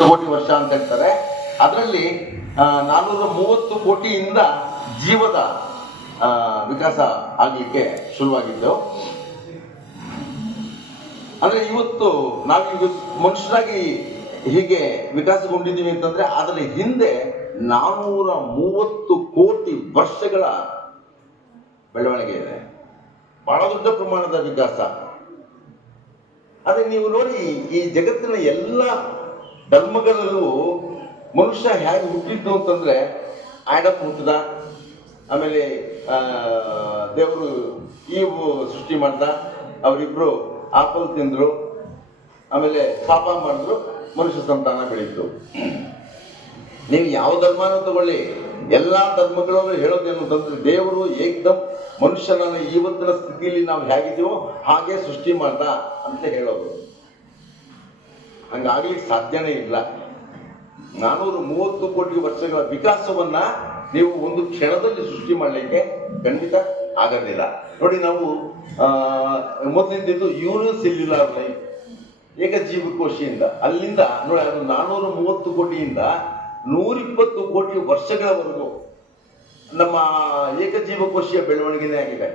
ಕೋಟಿ ವರ್ಷ ಅಂತ ಹೇಳ್ತಾರೆ. ಅದರಲ್ಲಿ 430 ಕೋಟಿಯಿಂದ ಜೀವದ ವಿಕಾಸ ಆಗಲಿಕ್ಕೆ ಶುರುವಾಗಿದ್ದು. ಅಂದ್ರೆ ಇವತ್ತು ನಾವೀಗ ಮನುಷ್ಯರಾಗಿ ಹೀಗೆ ವಿಕಾಸಗೊಂಡಿದ್ದೀವಿ ಅಂತಂದ್ರೆ ಅದರ ಹಿಂದೆ 430 ಕೋಟಿ ವರ್ಷಗಳ ಬೆಳವಣಿಗೆ ಇದೆ. ಬಹಳ ದೊಡ್ಡ ಪ್ರಮಾಣದ ವಿಕಾಸ. ಅದೇ ನೀವು ನೋಡಿ, ಈ ಜಗತ್ತಿನ ಎಲ್ಲ ಧರ್ಮಗಳಲ್ಲೂ ಮನುಷ್ಯ ಹೇಗೆ ಹುಟ್ಟಿದ್ದು ಅಂತಂದ್ರೆ, ಆಡಮ್ ಹುಟ್ಟಿದ, ಆಮೇಲೆ ದೇವರು ಈವು ಸೃಷ್ಟಿ ಮಾಡ್ದ, ಅವರಿಬ್ರು ಆಪಲ್ ತಿಂದ್ರು, ಆಮೇಲೆ ಪಾಪ ಮಾಡಿದ್ರು, ಮನುಷ್ಯ ಸಂತಾನ ಬೆಳೀತು. ನೀವು ಯಾವ ಧರ್ಮನೂ ತಗೊಳ್ಳಿ, ಎಲ್ಲಾ ಧರ್ಮಗಳಲ್ಲೂ ಹೇಳೋದೇನು ಅಂತಂದ್ರೆ, ದೇವರು ಏಕದಮ್ ಮನುಷ್ಯನನ್ನು ಇವತ್ತಿನ ಸ್ಥಿತಿಯಲ್ಲಿ ನಾವು ಹೇಗಿದ್ದೀವೋ ಹಾಗೆ ಸೃಷ್ಟಿ ಮಾಡ್ದ ಅಂತ ಹೇಳೋದು. ಹಂಗಾಗ್ಲಿಕ್ಕೆ ಸಾಧ್ಯನೇ ಇಲ್ಲ. 430 ಕೋಟಿ ವರ್ಷಗಳ ವಿಕಾಸವನ್ನ ನೀವು ಒಂದು ಕ್ಷಣದಲ್ಲಿ ಸೃಷ್ಟಿ ಮಾಡಲಿಕ್ಕೆ ಖಂಡಿತ ಆಗೋದಿಲ್ಲ. ನೋಡಿ, ನಾವು ಮೊದಲಿದ್ದು ಯೂನಿಸೆಲ್ಯುಲಾರ್ ಲೈಫ್, ಏಕಜೀವಕೋಶಿಯಿಂದ, ಅಲ್ಲಿಂದ ನೋಡಿ ಅದು 430 ಕೋಟಿಯಿಂದ 120 ಕೋಟಿ ವರ್ಷಗಳವರೆಗೂ ನಮ್ಮ ಏಕಜೀವಕೋಶೀಯ ಬೆಳವಣಿಗೆನೇ ಆಗಿದೆ.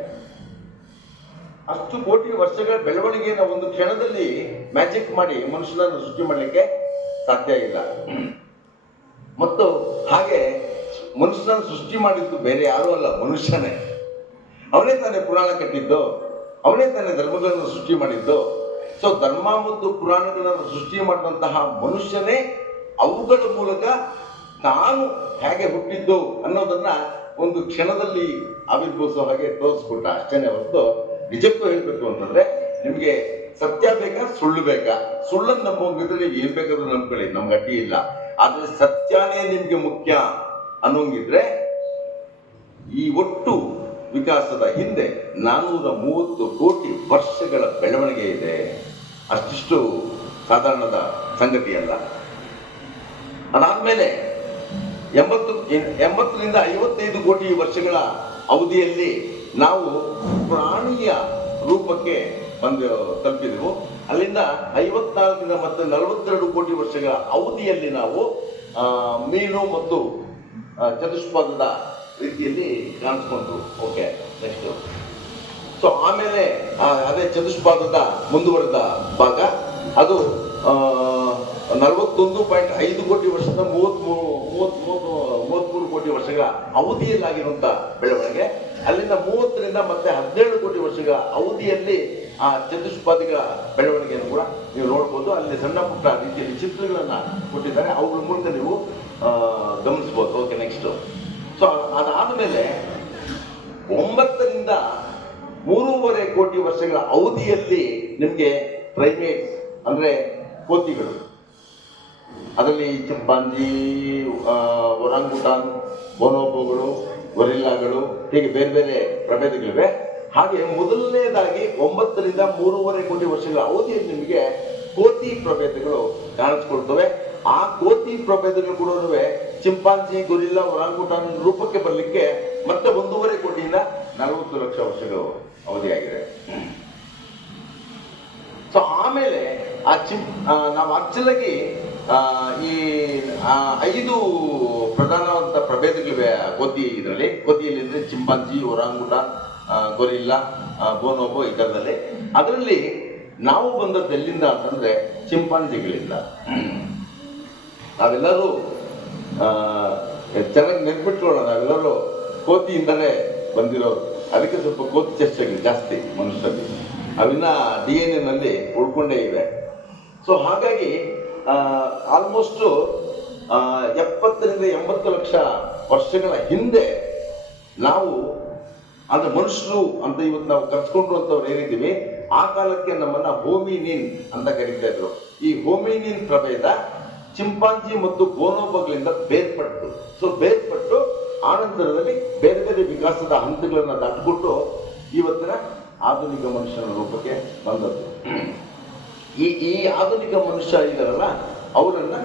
ಅಷ್ಟು ಕೋಟಿ ವರ್ಷಗಳ ಬೆಳವಣಿಗೆಯನ್ನು ಒಂದು ಕ್ಷಣದಲ್ಲಿ ಮ್ಯಾಜಿಕ್ ಮಾಡಿ ಮನುಷ್ಯನನ್ನು ಸೃಷ್ಟಿ ಮಾಡಲಿಕ್ಕೆ ಸಾಧ್ಯ ಇಲ್ಲ. ಮತ್ತು ಹಾಗೆ ಮನುಷ್ಯನನ್ನು ಸೃಷ್ಟಿ ಮಾಡಿದ್ದು ಬೇರೆ ಯಾರೂ ಅಲ್ಲ, ಮನುಷ್ಯನೇ. ಅವನೇ ತಾನೇ ಪುರಾಣ ಕಟ್ಟಿದ್ದು, ಅವನೇ ತಾನೇ ಧರ್ಮಗಳನ್ನು ಸೃಷ್ಟಿ ಮಾಡಿದ್ದು. ಸೊ ಧರ್ಮ ಮತ್ತು ಪುರಾಣಗಳನ್ನು ಸೃಷ್ಟಿ ಮಾಡಿದಂತಹ ಮನುಷ್ಯನೇ ಅವುಗಳ ಮೂಲಕ ತಾನು ಹೇಗೆ ಹುಟ್ಟಿದ್ದು ಅನ್ನೋದನ್ನ ಒಂದು ಕ್ಷಣದಲ್ಲಿ ಆವಿರ್ಭವಿಸೋ ಹಾಗೆ ತೋರಿಸ್ಕೊಟ್ಟ, ಅಷ್ಟೇನೆ ಹೊರತು ನಿಜಕ್ಕೂ ಹೇಳ್ಬೇಕು ಅಂತಂದ್ರೆ, ನಿಮ್ಗೆ ಸತ್ಯ ಬೇಕಾ ಸುಳ್ಳು ಬೇಕಾ? ಸುಳ್ಳನ್ನು ನಂಬೋಂಗಿದ್ರೆ ನೀವು ಏನ್ ಬೇಕಾದ್ರೂ ನಂಬ್ಕೊಳ್ಳಿ, ನಮ್ಗೆ ಅಡ್ಡಿ ಇಲ್ಲ. ಆದ್ರೆ ಸತ್ಯನೇ ನಿಮ್ಗೆ ಮುಖ್ಯ ಅನ್ನೋಂಗಿದ್ರೆ ಈ ಒಟ್ಟು ವಿಕಾಸದ ಹಿಂದೆ 430 ಕೋಟಿ ವರ್ಷಗಳ ಬೆಳವಣಿಗೆ ಇದೆ. ಅಷ್ಟಿಷ್ಟು ಸಾಧಾರಣದ ಸಂಗತಿಯಲ್ಲ. ಅದಾದ್ಮೇಲೆ 80ರಿಂದ 55 ಕೋಟಿ ವರ್ಷಗಳ ಅವಧಿಯಲ್ಲಿ ನಾವು ಪ್ರಾಣಿಯ ರೂಪಕ್ಕೆ ತಲುಪಿದೆವು. ಅಲ್ಲಿಂದ 54ರಿಂದ ಮತ್ತು 42 ಕೋಟಿ ವರ್ಷಗಳ ಅವಧಿಯಲ್ಲಿ ನಾವು ಮೀನು ಮತ್ತು ಚತುಷ್ಪದದ ರೀತಿಯಲ್ಲಿ ಕಾಣಿಸ್ಕೊಂಡ್ರು. Okay, next. ಸೊ ಆಮೇಲೆ ಅದೇ ಚತುಷ್ಪಾದದ ಮುಂದುವರೆದ ಭಾಗ ಅದು 41.5 ಕೋಟಿ ವರ್ಷದ 33 ಕೋಟಿ ವರ್ಷಗಳ ಅವಧಿಯಲ್ಲಾಗಿರುವಂತ ಬೆಳವಣಿಗೆ. ಅಲ್ಲಿಂದ 30ರಿಂದ ಮತ್ತೆ 17 ಕೋಟಿ ವರ್ಷಗಳ ಅವಧಿಯಲ್ಲಿ ಆ ಚತುಷ್ಪಾದಿಗಳ ಬೆಳವಣಿಗೆಯನ್ನು ಕೂಡ ನೀವು ನೋಡ್ಬೋದು. ಅಲ್ಲಿ ಸಣ್ಣ ಪುಟ್ಟ ರೀತಿಯಲ್ಲಿ ಚಿತ್ರಗಳನ್ನ ಕೊಟ್ಟಿದ್ದಾರೆ, ಅವುಗಳ ಮೂಲಕ ನೀವು ಗಮನಿಸ್ಬೋದು. Okay, next. ಸೊ ಅದಾದ್ಮೇಲೆ 9ರಿಂದ 3.5 ಕೋಟಿ ವರ್ಷಗಳ ಅವಧಿಯಲ್ಲಿ ನಿಮಗೆ ಪ್ರೈಮೇಟ್ಸ್ ಅಂದ್ರೆ ಕೋತಿಗಳು, ಅದರಲ್ಲಿ ಚಿಂಪಾಂಜಿ, ಒರಾಂಗುಟಾನ್, ಬೋನೋಬೋಗಳು, ಗೊರಿಲ್ಲಾಗಳು, ಹೀಗೆ ಬೇರೆ ಬೇರೆ ಪ್ರಭೇದಗಳಿವೆ. ಹಾಗೆ ಮೊದಲನೇದಾಗಿ 9ರಿಂದ 3.5 ಕೋಟಿ ವರ್ಷಗಳ ಅವಧಿಯಲ್ಲಿ ನಿಮಗೆ ಕೋತಿ ಪ್ರಭೇದಗಳು ಕಾಣಿಸ್ಕೊಳ್ತವೆ. ಆ ಕೋತಿ ಪ್ರಭೇದಗಳು ಕೂಡ ಚಿಂಪಾಂಜಿ, ಗೊರಿಲ್ಲಾ, ಒರಾಂಗುಟಾನ್ ರೂಪಕ್ಕೆ ಬರಲಿಕ್ಕೆ ಮತ್ತೆ 1.5 ಕೋಟಿಯಿಂದ 40 ಲಕ್ಷ ವರ್ಷಗಳು ಅವಧಿಯಾಗಿದೆ. ಸೊ ಆಮೇಲೆ ನಾವು ಆಕ್ಚುಲಾಗಿ ಈ 5 ಪ್ರಧಾನವಾದ ಪ್ರಭೇದಗಳಿವೆ ಕೋತಿಯಲ್ಲಿ ಅಂದ್ರೆ ಚಿಂಪಾಂಜಿ, ಒರಾಂಗುಟಾನ್, ಗೊರಿಲ್ಲಾ, ಬೋನೋಬೋ ಈ ಥರದಲ್ಲಿ. ಅದರಲ್ಲಿ ನಾವು ಬಂದದ್ದು ಎಲ್ಲಿಂದ ಅಂತಂದ್ರೆ ಚಿಂಪಾಂಜಿಗಳಿಂದ. ನಾವೆಲ್ಲರೂ ಚೆನ್ನಾಗಿ ನೆನ್ಪಿಟ್ಕೊಳ್ಳೋಣ, ನಾವೆಲ್ಲರೂ ಕೋತಿಯಿಂದಲೇ ಬಂದಿರೋರು. ಅದಕ್ಕೆ ಸ್ವಲ್ಪ ಕೋತಿ ಚರ್ಚೆಗಳು ಜಾಸ್ತಿ ಮನುಷ್ಯರಲ್ಲಿ, ಅವಿನ್ನ DNA ನಲ್ಲಿ ಉಳ್ಕೊಂಡೇ ಇವೆ. ಸೊ ಹಾಗಾಗಿ ಆಲ್ಮೋಸ್ಟ್ 70ರಿಂದ 80 ಲಕ್ಷ ವರ್ಷಗಳ ಹಿಂದೆ ನಾವು ಅಂದ್ರೆ ಮನುಷ್ಯರು ಅಂತ ಇವತ್ತು ನಾವು ಕರ್ಸ್ಕೊಂಡ್ರು ಅಂತವ್ರು ಏನಿದ್ದೀವಿ, ಆ ಕಾಲಕ್ಕೆ ನಮ್ಮನ್ನ ಹೋಮಿನಿನ್ ಅಂತ ಕರೀತಾ ಇದ್ರು. ಈ ಹೋಮಿನಿನ್ ಪ್ರಭೇದ ಚಿಂಪಾಂಜಿ ಮತ್ತು ಬೋನೋಬೋಗಳಿಂದ ಬೇರ್ಪಟ್ಟು, ಬೇರ್ಪಟ್ಟು ಆನಂತರದಲ್ಲಿ ಬೇರೆ ಬೇರೆ ವಿಕಾಸದ ಹಂತಗಳನ್ನ ದಾಟಿಕೊಟ್ಟು ಇವತ್ತಿನ ಆಧುನಿಕ ಮನುಷ್ಯನ ರೂಪಕ್ಕೆ ಬಂದದ್ದು. ಈ ಆಧುನಿಕ ಮನುಷ್ಯ ಇದಾರಲ್ಲ, ಅವರನ್ನ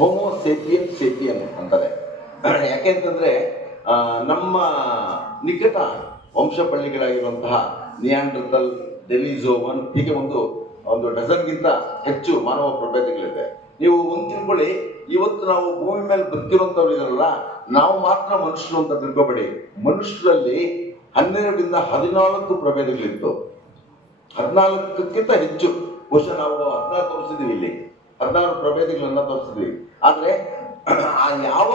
ಹೋಮೋ ಸೇಪಿಯನ್ ಅಂತಾರೆ. ಯಾಕೆಂತಂದ್ರೆ ನಮ್ಮ ನಿಕಟ ವಂಶಪಳ್ಳಿಗಳಾಗಿರುವಂತಹ ನಿಯಾಂಡರ್ಟಲ್, ಡೆನಿಸೋವನ್, ಹೀಗೆ ಒಂದು ಒಂದು ಡಜನ್ಗಿಂತ ಹೆಚ್ಚು ಮಾನವ ಪ್ರಭೇದಗಳಿವೆ. ನೀವು ಒಂದು ತಿಳ್ಕೊಳ್ಳಿ, ಇವತ್ತು ನಾವು ಭೂಮಿ ಮೇಲೆ ಬದುಕಿರುವಂತವ್ರು ಇದಾರಲ್ಲ, ನಾವು ಮಾತ್ರ ಮನುಷ್ಯರು ಅಂತ ತಿಳ್ಕೊಬೇಡಿ. ಮನುಷ್ಯರಲ್ಲಿ 12ರಿಂದ 14 ಪ್ರಭೇದಗಳಿತ್ತು. 14ಕ್ಕಿಂತ ಹೆಚ್ಚು. ಬಹುಶಃ ನಾವು 16 ತೋರಿಸಿದೀವಿ, ಇಲ್ಲಿ 16 ಪ್ರಭೇದಗಳನ್ನ ತೋರಿಸಿದ್ವಿ. ಆದ್ರೆ ಆ ಯಾವ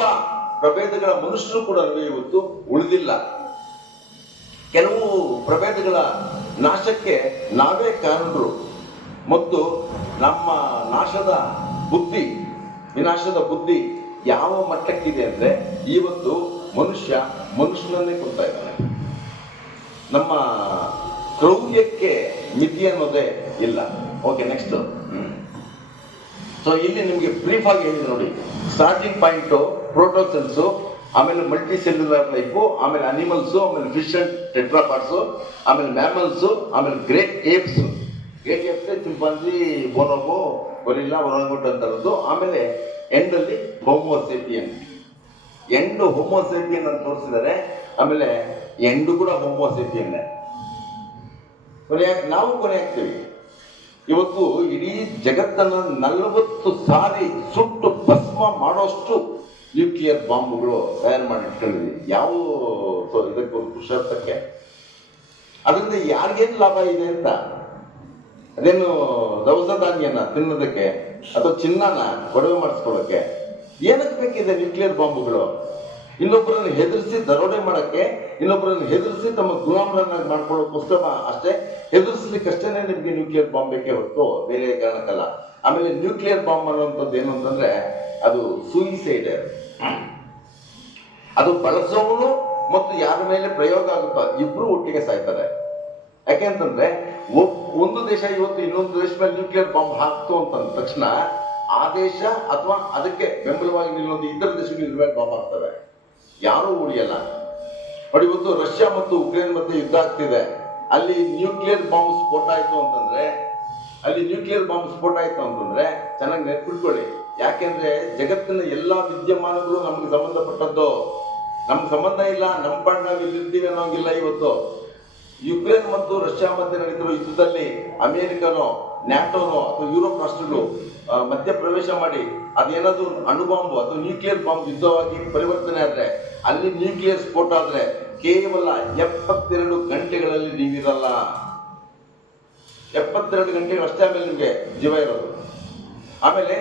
ಪ್ರಭೇದಗಳ ಮನುಷ್ಯರು ಕೂಡ ಇವತ್ತು ಉಳಿದಿಲ್ಲ. ಕೆಲವು ಪ್ರಭೇದಗಳ ನಾಶಕ್ಕೆ ನಾವೇ ಕಾರಣರು. ಮತ್ತು ನಮ್ಮ ವಿನಾಶದ ಬುದ್ಧಿ ಯಾವ ಮಟ್ಟಕ್ಕಿದೆ ಅಂದ್ರೆ, ಇವತ್ತು ಮನುಷ್ಯನನ್ನೇ ಕೊಡ್ತಾ ಇದ್ದಾನೆ. ನಮ್ಮ ಕ್ರೌರ್ಯಕ್ಕೆ ಮಿತಿ ಅನ್ನೋದೇ ಇಲ್ಲ. Okay, next. ಸೊ ಇಲ್ಲಿ ನಿಮ್ಗೆ ಬ್ರೀಫ್ ಆಗಿ ಹೇಳಿದೆ ನೋಡಿ. ಸ್ಟಾರ್ಟಿಂಗ್ ಪಾಯಿಂಟ್ ಪ್ರೋಟೋಸೆಲ್ಸ್, ಆಮೇಲೆ ಮಲ್ಟಿ ಸೆಲ್ಯುಲರ್ ಲೈಫು, ಆಮೇಲೆ ಅನಿಮಲ್ಸು, ಆಮೇಲೆ ಫಿಶ್ ಅಂಡ್ ಟೆಟ್ರಾಪಾಡ್ಸು, ಆಮೇಲೆ ಮ್ಯಾಮಲ್ಸು, ಆಮೇಲೆ ಗ್ರೇಟ್ ಏಪ್ಸ್ ಚಿಂಪಾಂಜಿ, ಬೋನೋಬೋ, ಗೊರಿಲ್ಲಾ, ಒರಂಗುಟ್ ಅಂತರದ್ದು. ಆಮೇಲೆ ಎಂಡಲ್ಲಿ ಹೋಮೋಸೇಪಿಯನ್. ಹೋಮೋಸೇಪಿಯನ್ ಅಂತ ತೋರಿಸಿದ್ದಾರೆ. ಆಮೇಲೆ ಎಂಡು ಕೂಡ ಹೋಮೋಸೇಪಿಯನ್. ನಾವು ಕೊನೆ ಆಗ್ತೀವಿ. ಇವತ್ತು ಇಡೀ ಜಗತ್ತನ್ನ 40 ಸಾರಿ ಸುಟ್ಟು ಭಸ್ಮ ಮಾಡೋಷ್ಟು ನ್ಯೂಕ್ಲಿಯರ್ ಬಾಂಬ್ಗಳು ತಯಾರು ಮಾಡಿ ಇಟ್ಕೊಂಡಿದ್ವಿ. ಯಾವ ಇದಕ್ಕೆ ಪುರುಷಾರ್ಥಕ್ಕೆ? ಅದರಿಂದ ಯಾರಿಗೇನು ಲಾಭ ಇದೆ ಅಂತ? ಅದೇನು ದವಸ ಧಾನ್ಯನ ತಿನ್ನೋದಕ್ಕೆ ಅಥವಾ ಚಿನ್ನನ ಒಡವೆ ಮಾಡಿಸ್ಕೊಳ್ಳೋಕೆ ಏನಕ್ಕೆ ಬೇಕಿದೆ ನ್ಯೂಕ್ಲಿಯರ್ ಬಾಂಬ್ಗಳು? ಇನ್ನೊಬ್ಬರನ್ನು ಹೆದರಿಸಿ ದರೋಡೆ ಮಾಡಕ್ಕೆ, ಇನ್ನೊಬ್ಬರನ್ನು ಹೆದರಿಸಿ ತಮ್ಮ ಗುಲಾಮರನ್ನಾಗಿ ಮಾಡ್ಕೊಳ್ಳೋಕ್ಕೋಸ್ಕರ ಅಷ್ಟೇ. ಹೆದರ್ಸ್ಲಿಕ್ಕಷ್ಟೇನೆ ನಿಮ್ಗೆ ನ್ಯೂಕ್ಲಿಯರ್ ಬಾಂಬ್ ಬೇಕೇ ಹೊರತು ಬೇರೆ ಕಾರಣಕ್ಕಲ್ಲ. ಆಮೇಲೆ ನ್ಯೂಕ್ಲಿಯರ್ ಬಾಂಬ್ ಅನ್ನುವಂಥದ್ದು ಏನು ಅಂತಂದ್ರೆ, ಅದು ಸೂಯಿಸೈಡ್. ಅದು ಬಳಸೋನು ಮತ್ತು ಯಾರ ಮೇಲೆ ಪ್ರಯೋಗ ಆಗುತ್ತೋ ಇಬ್ರು ಒಟ್ಟಿಗೆ ಸಾಯ್ತಾರೆ. ಯಾಕೆಂತಂದ್ರೆ ಒಂದು ದೇಶ ಇವತ್ತು ಇನ್ನೊಂದು ದೇಶ ಮೇಲೆ ನ್ಯೂಕ್ಲಿಯರ್ ಬಾಂಬ್ ಹಾಕ್ತು ಅಂತಂದ ತಕ್ಷಣ ಆ ದೇಶ ಅಥವಾ ಅದಕ್ಕೆ ಬೆಂಬಲವಾಗಿ ನಿಲ್ಲೊಂದು ಇತರ ದೇಶಗಳು ಇದ್ರ ಮೇಲೆ ಬಾಂಬ್ ಹಾಕ್ತವೆ. ಯಾರೂ ಉಳಿಯಲ್ಲ. ನೋಡಿ, ಇವತ್ತು ರಷ್ಯಾ ಮತ್ತು ಉಕ್ರೇನ್ ಮಧ್ಯೆ ಯುದ್ಧ ಆಗ್ತಿದೆ. ಅಲ್ಲಿ ನ್ಯೂಕ್ಲಿಯರ್ ಬಾಂಬ್ ಸ್ಫೋಟ ಆಯ್ತು ಅಂತಂದ್ರೆ ಚೆನ್ನಾಗಿ ನೆನ್ಪಿಟ್ಕೊಳ್ಳಿ. ಯಾಕೆಂದ್ರೆ ಜಗತ್ತಿನ ಎಲ್ಲಾ ವಿದ್ಯಮಾನಗಳು ನಮ್ಗೆ ಸಂಬಂಧಪಟ್ಟದ್ದು. ನಮ್ಗೆ ಸಂಬಂಧ ಇಲ್ಲ, ನಮ್ಮ ಪಾಡ್ ನಾವು ಇಲ್ಲಿರ್ತೀವಿ ಅನ್ನೋಂಗಿಲ್ಲ. ಇವತ್ತು ಯುಕ್ರೇನ್ ಮತ್ತು ರಷ್ಯಾ ಮಧ್ಯೆ ನಡೀತಿರೋ ಯುದ್ಧದಲ್ಲಿ ಅಮೆರಿಕನೋ, ನ್ಯಾಟೋನೋ ಅಥವಾ ಯುರೋಪ್ ರಾಷ್ಟ್ರಗಳು ಮಧ್ಯ ಪ್ರವೇಶ ಮಾಡಿ ಅದೇನಾದ್ರು ಅಣುಬಾಂಬ್ ಅಥವಾ ನ್ಯೂಕ್ಲಿಯರ್ ಬಾಂಬ್ ಯುದ್ಧವಾಗಿ ಪರಿವರ್ತನೆ ಆದ್ರೆ, ಅಲ್ಲಿ ನ್ಯೂಕ್ಲಿಯರ್ ಸ್ಫೋಟ ಆದ್ರೆ ಕೇವಲ 72 ಗಂಟೆಗಳಲ್ಲಿ ನೀವಿರಲ್ಲ. 72 ಗಂಟೆಗಳು ಅಷ್ಟೇ ಆಮೇಲೆ ನಿಮ್ಗೆ ಜೀವ ಇರೋದು. ಆಮೇಲೆ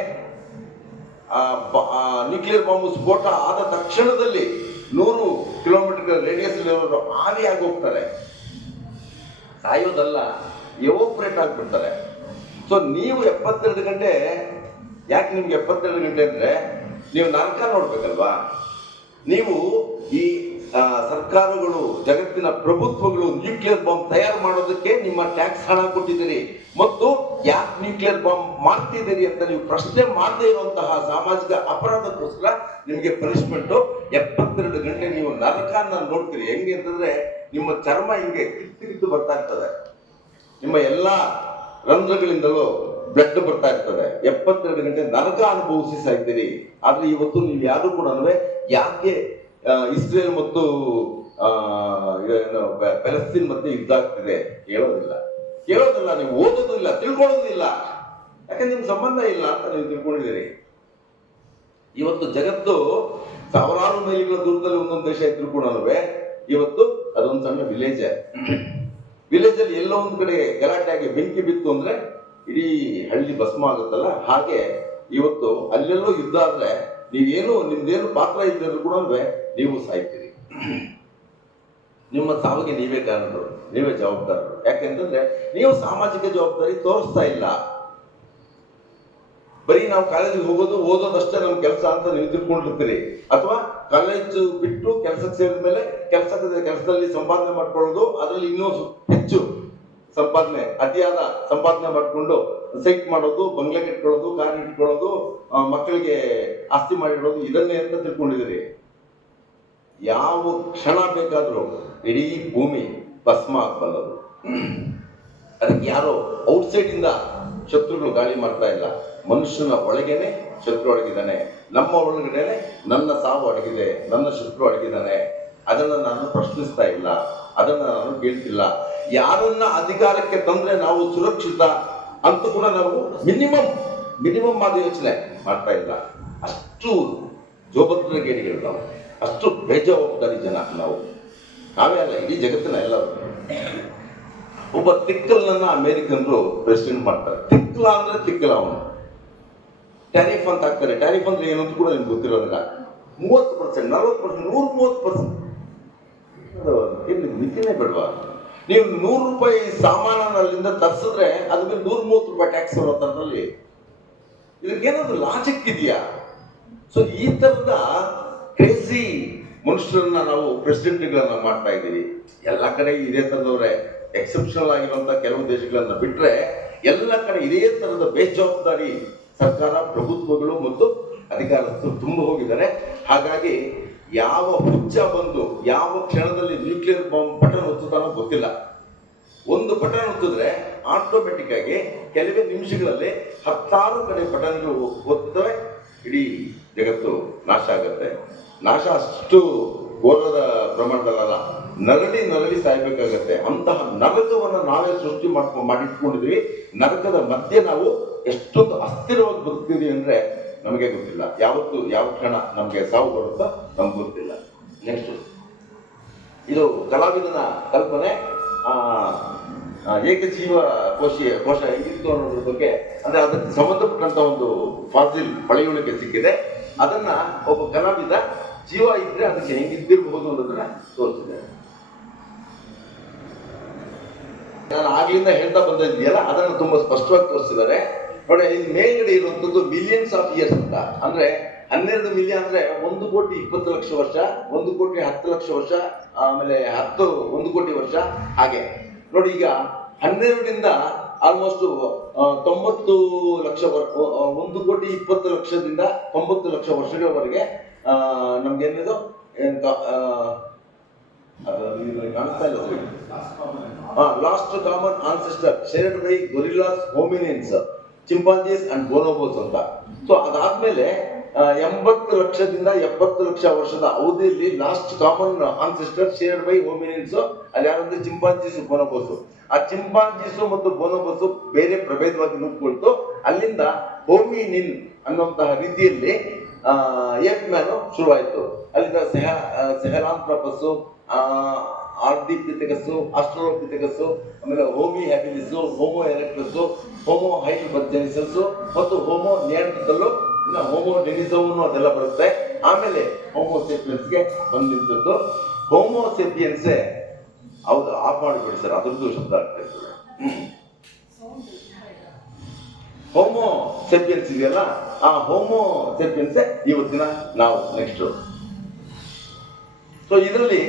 ನ್ಯೂಕ್ಲಿಯರ್ ಬಾಂಬ್ ಸ್ಫೋಟ ಆದ ತಕ್ಷಣದಲ್ಲಿ 100 ಕಿಲೋಮೀಟರ್ ರೇಡಿಯಸ್ ಇರೋರು ಆವಿಯಾಗಿ ಹೋಗ್ತಾರೆ. ಸಾಯೋದಲ್ಲ, ಎವೋಪರೇಟ್ ಆಗ್ಬಿಡ್ತಾರೆ. ಸೊ ನೀವು 72 ಗಂಟೆ, ಯಾಕೆ ನಿಮ್ಗೆ 72 ಗಂಟೆ ಅಂದ್ರೆ ನೀವು ನರಕ ನೋಡ್ಬೇಕಲ್ವಾ? ನೀವು ಈ ಸರ್ಕಾರಗಳು, ಜಗತ್ತಿನ ಪ್ರಭುತ್ವಗಳು ನ್ಯೂಕ್ಲಿಯರ್ ಬಾಂಬ್ ತಯಾರು ಮಾಡೋದಕ್ಕೆ ನಿಮ್ಮ ಟ್ಯಾಕ್ಸ್ ಹಣ ಕೊಟ್ಟಿದ್ದೀರಿ. ಮತ್ತು ಯಾಕೆ ನ್ಯೂಕ್ಲಿಯರ್ ಬಾಂಬ್ ಮಾಡ್ತಿದ್ದೀರಿ ಅಂತ ನೀವು ಪ್ರಶ್ನೆ ಮಾಡದೇ ಇರುವಂತಹ ಸಾಮಾಜಿಕ ಅಪರಾಧಕ್ಕೋಸ್ಕರ ನಿಮಗೆ ಪನಿಷ್ಮೆಂಟ್ 72 ಗಂಟೆ ನೀವು ನರಕನ ನೋಡ್ತೀರಿ. ಹೆಂಗೆ ಅಂತಂದ್ರೆ ನಿಮ್ಮ ಚರ್ಮ ಹಿಂಗೆ ಕಿತ್ತು ಬರ್ತಾ ಇರ್ತದೆ, ನಿಮ್ಮ ಎಲ್ಲಾ ರಂಧ್ರಗಳಿಂದಲೂ ಬ್ಲಡ್ ಬರ್ತಾ ಇರ್ತದೆ. 72 ಗಂಟೆ ನರಕ ಅನುಭವಿಸಿ ಸಾಯ್ತೀರಿ. ಆದ್ರೆ ಇವತ್ತು ನೀವು ಯಾರು ಕೂಡ ಯಾಕೆ ಇಸ್ರೇಲ್ ಮತ್ತು ಪ್ಯಾಲೆಸ್ತೀನ್ ಮಧ್ಯೆ ಯುದ್ಧ ಆಗ್ತಿದೆ ಕೇಳೋದಿಲ್ಲ. ನೀವು ಓದೋದು ಇಲ್ಲ, ತಿಳ್ಕೊಳ್ಳೋದು ಇಲ್ಲ. ಯಾಕಂದ್ರೆ ನಿಮ್ಗೆ ಸಂಬಂಧ ಇಲ್ಲ ಅಂತ ನೀವು ತಿಳ್ಕೊಂಡಿದ್ದೀರಿ. ಇವತ್ತು ಜಗತ್ತು ಸಾವಿರಾರು ಮೈಲಿಗಳ ದೂರದಲ್ಲಿ ಒಂದೊಂದು ದೇಶ ಇದ್ರು ಕೂಡ ಇವತ್ತು ಅದೊಂದು ಸಣ್ಣ ವಿಲೇಜ್ ಅಲ್ಲಿ ಎಲ್ಲೋ ಒಂದ್ ಕಡೆ ಗಲಾಟೆ ಆಗಿ ಬೆಂಕಿ ಬಿತ್ತು ಅಂದ್ರೆ ಇಡೀ ಹಳ್ಳಿ ಭಸ್ಮ ಆಗುತ್ತಲ್ಲ, ಹಾಗೆ ಇವತ್ತು ಅಲ್ಲೆಲ್ಲೋ ಯುದ್ಧ ಆದ್ರೆ ನಿಮ್ದೇನು ಪಾತ್ರ ಇದ್ರೂ ಕೂಡ ನೀವು ಸಾಯ್ತೀರಿ. ನಿಮ್ಮ ಸಾವಿಗೆ ನೀವೇ ಕಾರಣರು, ನೀವೇ ಜವಾಬ್ದಾರರು. ಯಾಕೆಂತಂದ್ರೆ ನೀವು ಸಾಮಾಜಿಕ ಜವಾಬ್ದಾರಿ ತೋರಿಸ್ತಾ ಇಲ್ಲ. ಬರೀ ನಾವು ಕಾಲೇಜಿಗೆ ಹೋಗೋದು, ಓದೋದಷ್ಟೇ ನಮ್ಮ ಕೆಲಸ ಅಂತ ನೀವು ತಿಳ್ಕೊಂಡಿರ್ತೀರಿ. ಅಥವಾ ಕಾಲೇಜ್ ಬಿಟ್ಟು ಕೆಲಸಕ್ಕೆ ಸೇರಿದ ಮೇಲೆ ಕೆಲಸದಲ್ಲಿ ಸಂಪಾದನೆ ಮಾಡ್ಕೊಳ್ಳೋದು, ಅದರಲ್ಲಿ ಇನ್ನೂ ಹೆಚ್ಚು ಸಂಪಾದನೆ, ಅತಿಯಾದ ಸಂಪಾದನೆ ಮಾಡಿಕೊಂಡು ಸೈಟ್ ಮಾಡೋದು, ಬಂಗ್ಲೆ ಇಟ್ಕೊಳ್ಳೋದು, ಕಾರ್ ಇಟ್ಕೊಳ್ಳೋದು, ಮಕ್ಕಳಿಗೆ ಆಸ್ತಿ ಮಾಡಿಡೋದು, ಇದನ್ನೇ ಅಂತ ತಿಳ್ಕೊಂಡಿದ್ದೀರಿ. ಯಾವ ಕ್ಷಣ ಬೇಕಾದ್ರೂ ಇಡೀ ಭೂಮಿ ಭಸ್ಮ ಆಗ್ಬಲ್ಲದು. ಅದಕ್ಕೆ ಯಾರೋ ಔಟ್ಸೈಡ್ ಇಂದ ಶತ್ರುಗಳು ಗಾಳಿ ಮಾಡ್ತಾ ಇಲ್ಲ. ಮನುಷ್ಯನ ಒಳಗೇನೆ ಶತ್ರು ಅಡಗಿದ್ದಾನೆ. ನಮ್ಮ ಒಳಗಡೆನೆ ನನ್ನ ಸಾವು ಅಡಗಿದೆ, ನನ್ನ ಶತ್ರು ಅಡಗಿದ್ದಾನೆ. ಅದನ್ನ ನಾನು ಪ್ರಶ್ನಿಸ್ತಾ ಇಲ್ಲ, ಅದನ್ನ ನಾನು ಕೇಳ್ತಿಲ್ಲ. ಯಾರನ್ನ ಅಧಿಕಾರಕ್ಕೆ ತಂದ್ರೆ ನಾವು ಸುರಕ್ಷಿತ ಅಂತೂ ಕೂಡ ನಾವು ಮಿನಿಮಮ್ ಆದ ಯೋಚನೆ ಮಾಡ್ತಾ ಇಲ್ಲ. ಅಷ್ಟು ಜೋಬತ್ರಗೇಡಿಗಳು ನಾವು, ಅಷ್ಟು ಬೇಜವಾಬ್ದಾರಿ ಜನ ನಾವೇ ಅಲ್ಲ, ಇಡೀ ಜಗತ್ತಿನ ಎಲ್ಲರೂ. ಒಬ್ಬ ತಿಕ್ಕಲ್ನನ್ನ ಅಮೇರಿಕನ್ರು ಪ್ರೆಸಿಡೆಂಟ್ ಮಾಡ್ತಾರೆ. ತಿಕ್ಕಲ ಅಂದ್ರೆ ತಿಕ್ಕಲ ಅವನು. ಟ್ಯಾರಿಫ್ ಅಂತ ಹಾಕ್ತಾರೆ. ಟ್ಯಾರಿಫ್ ಅಂದ್ರೆ ಏನು ಅಂತ ಕೂಡ ನಿಮ್ಗೆ ಗೊತ್ತಿರೋದಿಲ್ಲ. 30%, 40%, 130%. ಇಲ್ಲಿ ಮಿತಿನೇ ಬೇಡವಾ? ನೀವು 100 ರೂಪಾಯಿ ಸಾಮಾನನ್ನ ಅಲ್ಲಿಂದ ತರಿಸಿದ್ರೆ ಅದ್ರ ಮೇಲೆ 130 ರೂಪಾಯಿ ಟ್ಯಾಕ್ಸ್ ಬರೋ ತರದಲ್ಲಿ ಇದಕ್ಕೇನಾದ್ರು ಲಾಜಿಕ್ ಇದೆಯಾ? ಸೊ ಈ ತರದ ಕ್ರೇಜಿ ಮನುಷ್ಯರನ್ನ ನಾವು ಪ್ರೆಸಿಡೆಂಟ್ಗಳನ್ನ ಮಾಡ್ತಾ ಇದ್ದೀವಿ. ಎಲ್ಲ ಕಡೆ ಇದೇ ತರದವ್ರೆ. ಎಕ್ಸೆಪ್ಷನಲ್ ಆಗಿರುವಂತ ಕೆಲವು ದೇಶಗಳನ್ನ ಬಿಟ್ರೆ ಎಲ್ಲ ಕಡೆ ಇದೇ ತರದ ಬೇಜವಾಬ್ದಾರಿ ಸರ್ಕಾರ, ಪ್ರಭುತ್ವಗಳು ಮತ್ತು ಅಧಿಕಾರಸ್ಥರು ತುಂಬ ಹೋಗಿದ್ದಾರೆ. ಹಾಗಾಗಿ ಯಾವ ಹುಚ್ಚ ಬಂದು ಯಾವ ಕ್ಷಣದಲ್ಲಿ ನ್ಯೂಕ್ಲಿಯರ್ ಬಾಂಬ್ ಬಟನ್ ಒತ್ತುತ್ತಾನೋ ಗೊತ್ತಿಲ್ಲ. ಒಂದು ಬಟನ್ ಒತ್ತಿದ್ರೆ ಆಟೋಮೆಟಿಕ್ ಆಗಿ ಕೆಲವೇ ನಿಮಿಷಗಳಲ್ಲಿ 10 ಕಡೆ ಬಟನ್ಗಳು ಒತ್ತುತ್ತವೆ. ಇಡೀ ಜಗತ್ತು ನಾಶ ಆಗುತ್ತೆ. ನಾಶ ಅಷ್ಟು ಘೋರದ ಪ್ರಮಾಣದಲ್ಲ, ನರಳಿ ಸಾಯ್ಬೇಕಾಗತ್ತೆ. ಅಂತಹ ನರಕವನ್ನು ನಾವೇ ಸೃಷ್ಟಿ ಮಾಡಿಟ್ಕೊಂಡಿದ್ವಿ. ನರಕದ ಮಧ್ಯೆ ನಾವು ಎಷ್ಟೊಂದು ಅಸ್ಥಿರವಾಗಿ ಬದುಕ್ತೀವಿ ಅಂದ್ರೆ ನಮಗೆ ಗೊತ್ತಿಲ್ಲ. ಯಾವತ್ತು ಯಾವ ಕ್ಷಣ ನಮಗೆ ಸಾವು ಬರುತ್ತೋ ನಮ್ಗೆ ಗೊತ್ತಿಲ್ಲ. ನೆಕ್ಸ್ಟ್, ಇದು ಕಲಾವಿದನ ಕಲ್ಪನೆ. ಏಕಜೀವ ಕೋಶ ಹೇಗಿತ್ತು ಅನ್ನೋದ್ರ ಬಗ್ಗೆ, ಅಂದ್ರೆ ಅದಕ್ಕೆ ಸಂಬಂಧಪಟ್ಟಂತ ಒಂದು ಫಾಸಿಲ್ ಪಳೆಯುಳಿಕೆ ಸಿಕ್ಕಿದೆ. ಅದನ್ನ ಒಬ್ಬ ಕಲಾವಿದ ಜೀವ ಇದ್ರೆ ಅದಕ್ಕೆ ಹೆಂಗಿದ್ದಿರಬಹುದು ಅನ್ನೋದನ್ನ ತೋರಿಸಿದೆ. ನಾನು ಆಗ್ಲಿಂದ ಹೇಳ್ತಾ ಬಂದಿದೆಯಲ್ಲ, ಅದನ್ನು ತುಂಬಾ ಸ್ಪಷ್ಟವಾಗಿ ತೋರಿಸಿದ್ದಾರೆ ನೋಡಿ. ಇಲ್ಲಿ ಮೇಲ್ಗಡೆ ಇರುವಂತದ್ದು ಮಿಲಿಯನ್ಸ್ ಆಫ್ ಇಯರ್ಸ್ ಅಂತ. ಅಂದ್ರೆ 12 ಮಿಲಿಯನ್ ಅಂದ್ರೆ 1,20,00,000 ವರ್ಷ, 1,10,00,000 ವರ್ಷ, ಆಮೇಲೆ 1 ಕೋಟಿ ವರ್ಷ. ಹಾಗೆ ನೋಡಿ, ಈಗ 12ರಿಂದ ಆಲ್ಮೋಸ್ಟ್ 90 ಲಕ್ಷ, 1,20,00,000ದಿಂದ 90 ಲಕ್ಷ ವರ್ಷಗಳವರೆಗೆ ನಮ್ಗೇನಿದು ಕಾಣಿಸ್ತಾ ಇಲ್ಲ. Last common ancestor shared by gorillas, hominins, chimpanzees and bonobos ಅಂತ. ಸೊ ಅದಾದ್ಮೇಲೆ 80 ಲಕ್ಷದಿಂದ 70 ಲಕ್ಷ ವರ್ಷದ ಅವಧಿಯಲ್ಲಿ last common ancestor shared by hominins, ಅಲ್ಲಿ ಯಾರಂದ್ರೆ ಚಿಂಪಾಂಜೀಸ್, ಬೋನೋಬೋಸ್. ಆ ಚಿಂಪಾಂಜೀಸು ಮತ್ತು ಬೋನೋಬೋಸ್ ಬೇರೆ ಪ್ರಭೇದವಾಗಿ ರೂಪುಗೊಳ್ತು. ಅಲ್ಲಿಂದ ಹೋಮಿನಿನ್ ಅನ್ನುವಂತಹ ರೀತಿಯಲ್ಲಿ ಏಪ್ ಮ್ಯಾನು ಶುರುವಾಯಿತು. ಅಲ್ಲಿಂದ ಸೆಹರಾಂಥ್ರೋಪಸ್, ಆರ್ಡಿಪಿಥೆಕಸ್, ಆಸ್ಟ್ರಲೋಪಿಥೆಕಸ್, ಆಮೇಲೆ Homi habilis, homo erectus, homo ಹೈಡ್ರೋಬರ್ಜೆನಿಸಸ್ ಮತ್ತು ಹೋಮೋ ನಿಯಾಂಡರ್ಟಲ್, ಇನ್ನು ಹೋಮೋ ಡೆನಿಸಮ್ ಅದೆಲ್ಲ ಬರುತ್ತೆ. ಆಮೇಲೆ ಹೋಮೋ ಸೇಪಿಯನ್ಸ್ಗೆ ಬಂದು ನಿಂತದ್ದು. ಹೋಮೋ ಸೇಪಿಯನ್ಸೇ ಹೌದು, ಆಫ್ ಮಾಡಿಬಿಡಿ ಸರ್, ಅದ್ರದ್ದು ಶಬ್ದ ಆಗ್ತಾ ಇರ್ತದೆ. ಹೋಮೋ ಸೆಪಿಯನ್ಸ್ ಇದೆಯಲ್ಲ, ಆ ಹೋಮೋ ಸೆಪಿಯನ್ಸೇ ಇವತ್ತಿನ ನಾವು. ನೆಕ್ಸ್ಟ್, ಸೊ ಇದರಲ್ಲಿ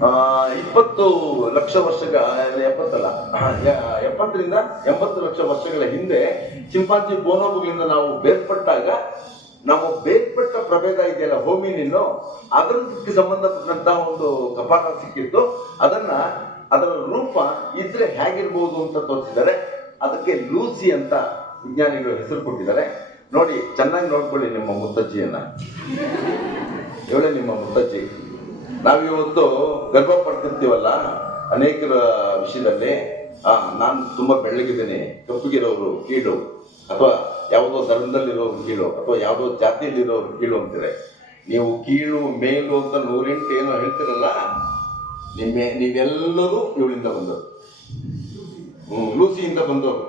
20 ಲಕ್ಷ ವರ್ಷಗಳ 70ರಿಂದ 80 ಲಕ್ಷ ವರ್ಷಗಳ ಹಿಂದೆ ಚಿಂಪಾಂಜಿ, ಬೋನೋಬುಗಳಿಂದ ನಾವು ಬೇರ್ಪಟ್ಟಾಗ ನಾವು ಬೇರ್ಪಟ್ಟ ಪ್ರಭೇದ ಇದೆಯಲ್ಲ ಹೋಮಿನಿನ್ನು, ಅದಕ್ಕೆ ಸಂಬಂಧಪಟ್ಟಂತಹ ಒಂದು ಕಪಾಲ ಸಿಕ್ಕಿತ್ತು. ಅದರ ರೂಪ ಇದ್ರೆ ಹೇಗಿರ್ಬೋದು ಅಂತ ತೋರಿಸಿದ್ದಾರೆ. ಅದಕ್ಕೆ ಲೂಸಿ ಅಂತ ವಿಜ್ಞಾನಿಗಳು ಹೆಸರು ಕೊಟ್ಟಿದ್ದಾರೆ. ನೋಡಿ, ಚೆನ್ನಾಗಿ ನೋಡ್ಕೊಳ್ಳಿ ನಿಮ್ಮ ಮುತ್ತಜ್ಜಿಯನ್ನ. ಇವಳೇ ನಿಮ್ಮ ಮುತ್ತಜ್ಜಿ. ನಾವಿವತ್ತು ಗರ್ವ ಪಡ್ತಿರ್ತೀವಲ್ಲ ಅನೇಕರ ವಿಷಯದಲ್ಲಿ, ನಾನು ತುಂಬಾ ಬೆಳ್ಳಗಿದ್ದೇನೆ, ಕಪ್ಪಗಿರೋರು ಕೀಳು, ಅಥವಾ ಯಾವುದೋ ಧರ್ಮದಲ್ಲಿರೋರು ಕೀಳು, ಅಥವಾ ಯಾವುದೋ ಜಾತಿಯಲ್ಲಿರೋರು ಕೀಳು ಅಂತಾರೆ. ನೀವು ಕೀಳು ಮೇಲು ಅಂತ 108 ಏನೋ ಹೇಳ್ತಿರಲ್ಲ, ನೀವೆಲ್ಲರೂ ಇವಳಿಂದ ಬಂದವರು, ಲೂಸಿಯಿಂದ ಬಂದವರು.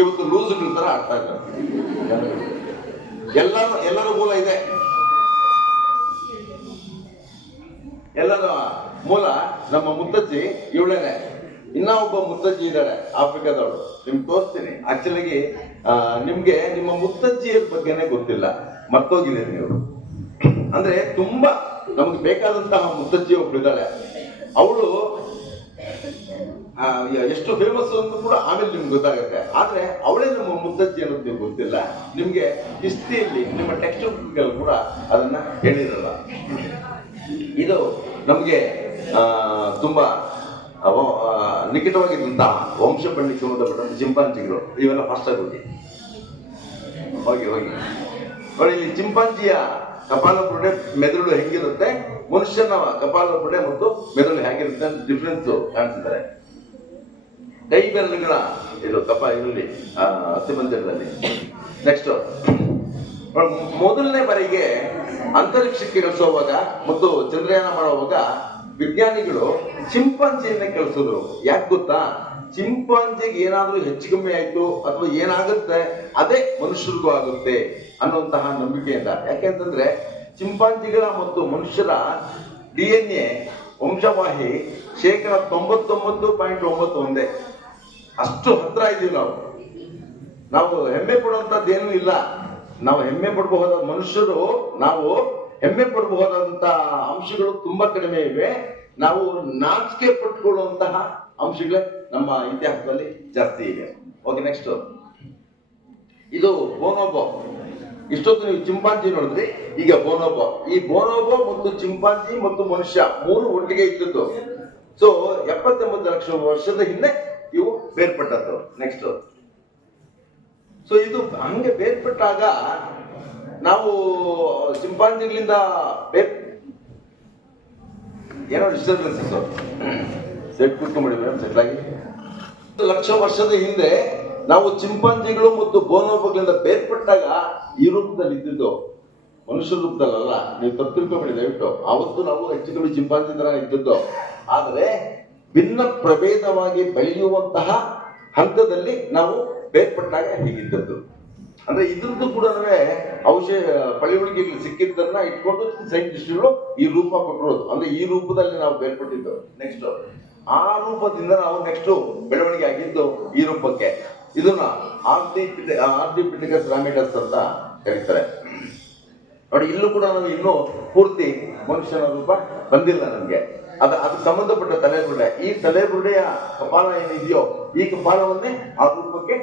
ಇವತ್ತು ಲೂಸುಗಳ ತರ ಆಡ್ತಾ ಇದ್ದಾರೆ. ಎಲ್ಲರ ಮೂಲ ಇದೆ. ಎಲ್ಲರ ಮೂಲ ನಮ್ಮ ಮುತ್ತಜ್ಜಿ ಇವಳೇನೆ. ಇನ್ನ ಒಬ್ಬ ಮುತ್ತಜ್ಜಿ ಇದ್ದಾಳೆ ಆಫ್ರಿಕಾದವಳು, ನಿಮ್ಗೆ ತೋರಿಸ್ತೀನಿ. ಆಕ್ಚುಲಾಗಿ ನಿಮ್ಗೆ ನಿಮ್ಮ ಮುತ್ತಜ್ಜಿಯ ಬಗ್ಗೆನೇ ಗೊತ್ತಿಲ್ಲ, ಮರ್ತೋಗಿದ್ದೀರಿ ನೀವು. ಅಂದ್ರೆ ತುಂಬಾ ನಮ್ಗೆ ಬೇಕಾದಂತಹ ಮುತ್ತಜ್ಜಿ ಒಬ್ಳು ಇದ್ದಾಳೆ. ಅವಳು ಎಷ್ಟು ಫೇಮಸ್ ಅಂತ ಕೂಡ ಆಮೇಲೆ ನಿಮ್ಗೆ ಗೊತ್ತಾಗುತ್ತೆ. ಆದ್ರೆ ಅವಳೇ ನಮ್ಮ ಮುತ್ತಜ್ಜಿ ಅನ್ನೋದು ನಿಮ್ಗೆ ಗೊತ್ತಿಲ್ಲ. ನಿಮ್ಗೆ ಹಿಸ್ಟ್ರಿಯಲ್ಲಿ ನಿಮ್ಮ ಟೆಕ್ಸ್ಟ್ ಬುಕ್ಗಳು ಕೂಡ ಅದನ್ನ ಹೇಳಿರಲ್ಲ. ಇದು ನಮ್ಗೆ ತುಂಬಾ ನಿಕಟವಾಗಿದ್ದಂತಹ ವಂಶ ಪಂಡಿಗೆ ಸಂಬಂಧಪಟ್ಟಂತ ಚಿಂಪಾಂಜಿಗಳು ಇವೆಲ್ಲ ಫಾಸ್ಟ್ ಆಗಿ ಹೋಗಿ ನೋಡಿ, ಇಲ್ಲಿ ಚಿಂಪಾಂಜಿಯ ಕಪಾಲ ಬುರುಡೆ, ಮೆದುಳು ಹೆಂಗಿರುತ್ತೆ, ಮನುಷ್ಯನ ಕಪಾಲ ಬುರುಡೆ ಮತ್ತು ಮೆದುಳು ಹೇಗಿರುತ್ತೆ ಅಂತ ಡಿಫ್ರೆನ್ಸ್ ಕಾಣಿಸ್ತಾರೆ. ಕೈ ಬೆರಳುಗಳ ಇದು ಕಪ ಇದರಲ್ಲಿ ಅಸ್ಥಿಮಂದಿರದಲ್ಲಿ. ನೆಕ್ಸ್ಟ್ ಮೊದಲನೇ ಬಾರಿಗೆ ಅಂತರಿಕ್ಷಕ್ಕೆ ಕಳಿಸುವಾಗ ಮತ್ತು ಚಂದ್ರಯಾನ ಮಾಡುವಾಗ ವಿಜ್ಞಾನಿಗಳು ಚಿಂಪಾಂಜಿಯನ್ನ ಕಳಿಸಿದ್ರು. ಯಾಕೆ ಗೊತ್ತಾ? ಚಿಂಪಾಂಜಿಗೆ ಏನಾದ್ರೂ ಹೆಚ್ಚು ಕಮ್ಮಿ ಆಯ್ತು ಅಥವಾ ಏನಾಗುತ್ತೆ ಅದೇ ಮನುಷ್ಯರಿಗೂ ಆಗುತ್ತೆ ಅನ್ನುವಂತಹ ನಂಬಿಕೆಯಿಂದ. ಯಾಕೆಂತಂದ್ರೆ ಚಿಂಪಾಂಜಿಗಳ ಮತ್ತು ಮನುಷ್ಯರ DNA ವಂಶವಾಹಿ 99.9 ಅಷ್ಟು ಹತ್ರ ಇದೀವಿ ನಾವು ಹೆಮ್ಮೆ ಪಡುವಂತದ್ದು ಏನೂ ಇಲ್ಲ. ನಾವು ಹೆಮ್ಮೆ ಪಡಬಹುದಾದ ಮನುಷ್ಯರು, ನಾವು ಹೆಮ್ಮೆ ಪಡಬಹುದಾದಂತ ಅಂಶಗಳು ತುಂಬಾ ಕಡಿಮೆ ಇವೆ. ನಾವು ನಾಚಿಕೆ ಪಟ್ಟುಕೊಳ್ಳುವಂತಹ ಅಂಶಗಳೇ ನಮ್ಮ ಇತಿಹಾಸದಲ್ಲಿ ಜಾಸ್ತಿ ಇವೆ. ಓಕೆ, ನೆಕ್ಸ್ಟ್ ಇದು ಬೋನೋಬೋ. ಇಷ್ಟೊತ್ತು ನೀವು ಚಿಂಪಾಂಜಿ ನೋಡಿದ್ರಿ, ಈಗ ಬೋನೋಬೋ. ಈ ಬೋನೋಬೋ ಮತ್ತು ಚಿಂಪಾಂಜಿ ಮತ್ತು ಮನುಷ್ಯ ಮೂರು ಒಟ್ಟಿಗೆ ಇದ್ದದ್ದು. ಸೊ 79 ಲಕ್ಷ ವರ್ಷದ ಹಿಂದೆ ಇವು ಬೇರ್ಪಟ್ಟದ್ದು. ನೆಕ್ಸ್ಟ್, ಸೊ ಇದು ಹಂಗೆ ಬೇರ್ಪಟ್ಟಾಗ ನಾವು ಚಿಂಪಾಂಜಿಗಳಿಂದ ಏನೋ ಡಿಸ್ಟರ್ಬೆನ್ಸಸ್ ಸೆಟ್ ಕುತ್ಕೊಂಡ್ಬಿಡಿವಿ ಸೆಟ್ಲ್ ಆಗಿ. ಲಕ್ಷ ವರ್ಷದ ಹಿಂದೆ ನಾವು ಚಿಂಪಾಂಜಿಗಳು ಮತ್ತು ಬೋನೋಬೋಗಳಿಂದ ಬೇರ್ಪಟ್ಟಾಗ ಈ ರೂಪದಲ್ಲಿ ಇದ್ದಿದ್ದು, ಮನುಷ್ಯ ರೂಪದಲ್ಲ. ನೀವು ತಪ್ಪು ತಿಳ್ಕೊಬೇಡಿ ದಯವಿಟ್ಟು. ಆವತ್ತು ನಾವು ಹೆಚ್ಚು ಕಮ್ಮಿ ಚಿಂಪಾಂಜಿ ತರ ಇದ್ದದ್ದು. ಆದರೆ ಭಿನ್ನ ಪ್ರಭೇದವಾಗಿ ಬೆಳೆಯುವಂತಹ ಹಂತದಲ್ಲಿ ನಾವು ಬೇರ್ಪಟ್ಟಾಗ ಹೀಗಿದ್ದದ್ದು. ಅಂದ್ರೆ ಇದ್ರದ್ದು ಕೂಡ ಪಳಿಯುಳಿಕೆಗಳು ಸಿಕ್ಕಿದ್ದನ್ನ ಇಟ್ಕೊಂಡು ಸೈಂಟಿಸ್ಟ್ಗಳು ಈ ರೂಪ ಕೊಟ್ಟಿರೋದು. ಅಂದ್ರೆ ಈ ರೂಪದಲ್ಲಿ ನಾವು ಬೇರ್ಪಟ್ಟಿದ್ದು. ನೆಕ್ಸ್ಟ್, ಆ ರೂಪದಿಂದ ನಾವು ನೆಕ್ಸ್ಟ್ ಬೆಳವಣಿಗೆ ಆಗಿದ್ದು ಈ ರೂಪಕ್ಕೆ. ಇದನ್ನ ಆರ್ಡಿಪಿಟಿಕಸ್ ರಾಮಿಡಸ್ ಅಂತ ಕರೀತಾರೆ. ನೋಡಿ, ಇಲ್ಲೂ ಕೂಡ ನಾವು ಇನ್ನೂ ಪೂರ್ತಿ ಮನುಷ್ಯನ ರೂಪ ಬಂದಿಲ್ಲ ನಮ್ಗೆ. ಅದಕ್ಕೆ ಸಂಬಂಧಪಟ್ಟ ತಲೆಬುರುಡೆ, ಈ ತಲೆಬುರುಡೆಯ ಕಪಾಲ ಏನಿದೆಯೋ ಈ ಕಪಾಲವನ್ನೇ ಆ ರೂಪಕ್ಕೆ,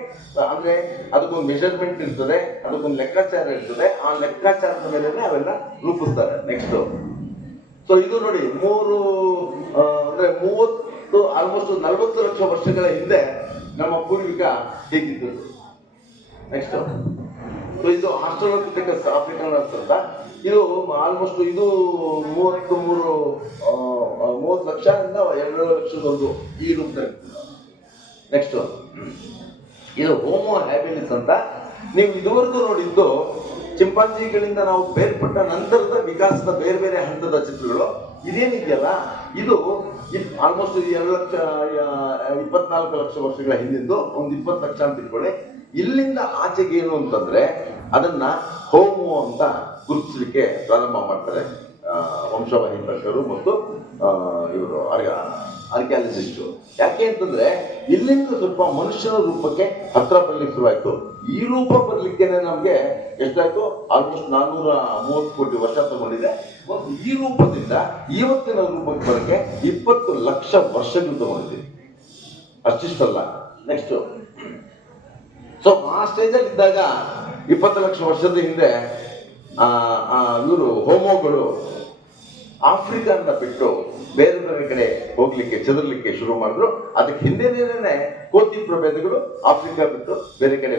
ಅಂದ್ರೆ ಅದಕ್ಕೊಂದು ಮೆಜರ್ಮೆಂಟ್ ಇರ್ತದೆ, ಅದಕ್ಕೊಂದು ಲೆಕ್ಕಾಚಾರ ಇರ್ತದೆ. ಆ ಲೆಕ್ಕಾಚಾರದ ಮೇಲೆ ಅವೆಲ್ಲ ರೂಪಿಸ್ತಾರೆ. ನೆಕ್ಸ್ಟ್, ಸೊ ಇದು ನೋಡಿ ಅಂದ್ರೆ 30 ಆಲ್ಮೋಸ್ಟ್ 40 ಲಕ್ಷ ವರ್ಷಗಳ ಹಿಂದೆ ನಮ್ಮ ಪೂರ್ವಿಕ ಹೇಗಿದ್ದು. ನೆಕ್ಸ್ಟ್, ಸೊ ಇದು ಆಸ್ಟ್ರಲೋಪಿಥೆಕಸ್ ಆಫ್ರಿಕನಸ್ ಅಂತ. ಇದು ಆಲ್ಮೋಸ್ಟ್ ಇದು 30 ಲಕ್ಷದಿಂದ 2 ಲಕ್ಷದವರೆಗೂ ಈ ರೂಪದಲ್ಲಿ. ನೆಕ್ಸ್ಟ್, ಇದು ಹೋಮೋ ಹ್ಯಾಬಿಲಿಸ್ ಅಂತ. ನೀವು ಇದುವರೆಗೂ ನೋಡಿದ್ದು ಚಿಂಪಾಂಜಿಗಳಿಂದ ನಾವು ಬೇರ್ಪಟ್ಟ ನಂತರದ ವಿಕಾಸದ ಬೇರೆ ಬೇರೆ ಹಂತದ ಚಿತ್ರಗಳು. ಇದೇನಿದೆಯಲ್ಲ, ಇದು ಆಲ್ಮೋಸ್ಟ್ 24 ಲಕ್ಷ ವರ್ಷಗಳ ಹಿಂದಿಂದು, ಒಂದು 20 ಲಕ್ಷ ಅಂತ ಇಟ್ಕೊಳ್ಳಿ. ಇಲ್ಲಿಂದ ಆಚೆಗೆ ಏನು ಅಂತಂದ್ರೆ ಅದನ್ನ ಹೋಮೋ ಅಂತ ಗುರುತಿಸಲಿಕ್ಕೆ ಪ್ರಾರಂಭ ಮಾಡ್ತಾರೆ ವಂಶವಾಹಿ ತಜ್ಞರು ಮತ್ತು ಇವರು ಆರ್ಕಿಯಾಲಜಿಸ್ಟು. ಯಾಕೆ ಅಂತಂದ್ರೆ ಇಲ್ಲಿಂದ ಸ್ವಲ್ಪ ಮನುಷ್ಯನ ರೂಪಕ್ಕೆ ಹತ್ರ ಬರ್ಲಿಕ್ಕೆ ಶುರುವಾಯ್ತು. ಈ ರೂಪ ಬರ್ಲಿಕ್ಕೇನೆ ನಮ್ಗೆ ಎಷ್ಟಾಯ್ತು? ಆಲ್ಮೋಸ್ಟ್ 430 ಕೋಟಿ ವರ್ಷ ತಗೊಂಡಿದೆ. ಮತ್ತು ಈ ರೂಪದಿಂದ ಇವತ್ತಿನ ರೂಪಕ್ಕೆ ಬರಕ್ಕೆ 20 ಲಕ್ಷ ವರ್ಷಗಳು ತಗೊಂಡಿದ್ದೀವಿ. ಅಷ್ಟಿಷ್ಟಲ್ಲ. ನೆಕ್ಸ್ಟ್, ಸೊ ಆ ಸ್ಟೇಜಲ್ಲಿ ಇದ್ದಾಗ 20 ಲಕ್ಷ ವರ್ಷದ ಹಿಂದೆ ಇವರು ಹೋಮೋಗಳು ಆಫ್ರಿಕಾನ ಬಿಟ್ಟು ಬೇರೆ ಬೇರೆ ಕಡೆ ಹೋಗ್ಲಿಕ್ಕೆ ಚದರ್ಲಿಕ್ಕೆ ಶುರು ಮಾಡಿದ್ರು. ಅದಕ್ಕೆ ಹಿಂದೆನೇ ಕೋತಿ ಪ್ರಭೇದಗಳು ಆಫ್ರಿಕಾ ಬಿಟ್ಟು ಬೇರೆ ಕಡೆ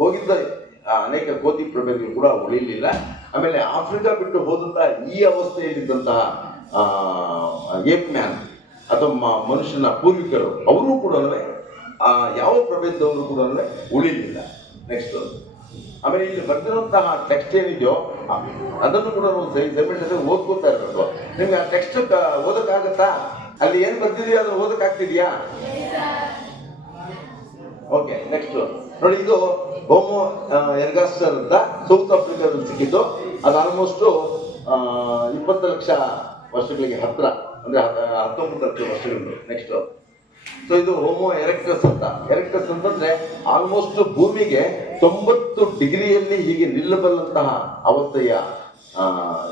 ಹೋಗಿದ್ದ ಅನೇಕ ಕೋತಿ ಪ್ರಭೇದಗಳು ಕೂಡ ಉಳಿಲಿಲ್ಲ. ಆಮೇಲೆ ಆಫ್ರಿಕಾ ಬಿಟ್ಟು ಹೋದಂತಹ ಈ ಅವಸ್ಥೆಯಲ್ಲಿದ್ದಂತಹ ಏಪ್ ಮ್ಯಾನ್ ಅಥವಾ ಮನುಷ್ಯನ ಪೂರ್ವಿಕರು ಅವರು ಕೂಡ ಯಾವ ಪ್ರಭೇದದವರು ಕೂಡ ಉಳಿಲಿಲ್ಲ. ನೆಕ್ಸ್ಟ್, ಆಮೇಲೆ ಇಲ್ಲಿ ಬರ್ತಿರುವಂತಹ ಟೆಕ್ಸ್ಟ್ ಏನಿದೆಯೋ ಅದನ್ನು ಕೂಡ ನಾವು ಓದ್ಕೋತಾ ಇರಬೇಕು. ನಿಮ್ಗೆ ಆ ಟೆಕ್ಸ್ಟ್ ಓದಕ್ಕಾಗತ್ತಾ? ಅಲ್ಲಿ ಏನ್ ಬರ್ತಿದೆಯೋ ಅದನ್ನು ಓದಕ್ಕಾಗ್ತಿದ್ಯಾ? ಓಕೆ, ನೆಕ್ಸ್ಟ್ ನೋಡಿ, ಇದು ಹೋಮೋ ಎರ್ಗಾಸ್ಟರ್ ಅಂತ ಸೌತ್ ಆಫ್ರಿಕಾದಲ್ಲಿ ಸಿಕ್ಕಿದ್ದು. ಅದು ಆಲ್ಮೋಸ್ಟ್ 20 ಲಕ್ಷ ವರ್ಷಗಳಿಗೆ ಹತ್ರ, ಅಂದ್ರೆ 19 ಲಕ್ಷ ವರ್ಷಗಳು. ನೆಕ್ಸ್ಟ್, ಸೊ ಇದು ಹೋಮೋ ಎರೆಕ್ಟಸ್ ಅಂತ. ಎರೆಕ್ಟಸ್ ಅಂತಂದ್ರೆ ಆಲ್ಮೋಸ್ಟ್ ಭೂಮಿಗೆ 90 ಡಿಗ್ರಿಯಲ್ಲಿ ಹೀಗೆ ನಿಲ್ಲಬಲ್ಲಂತಹ ಅವಸ್ಥೆಯ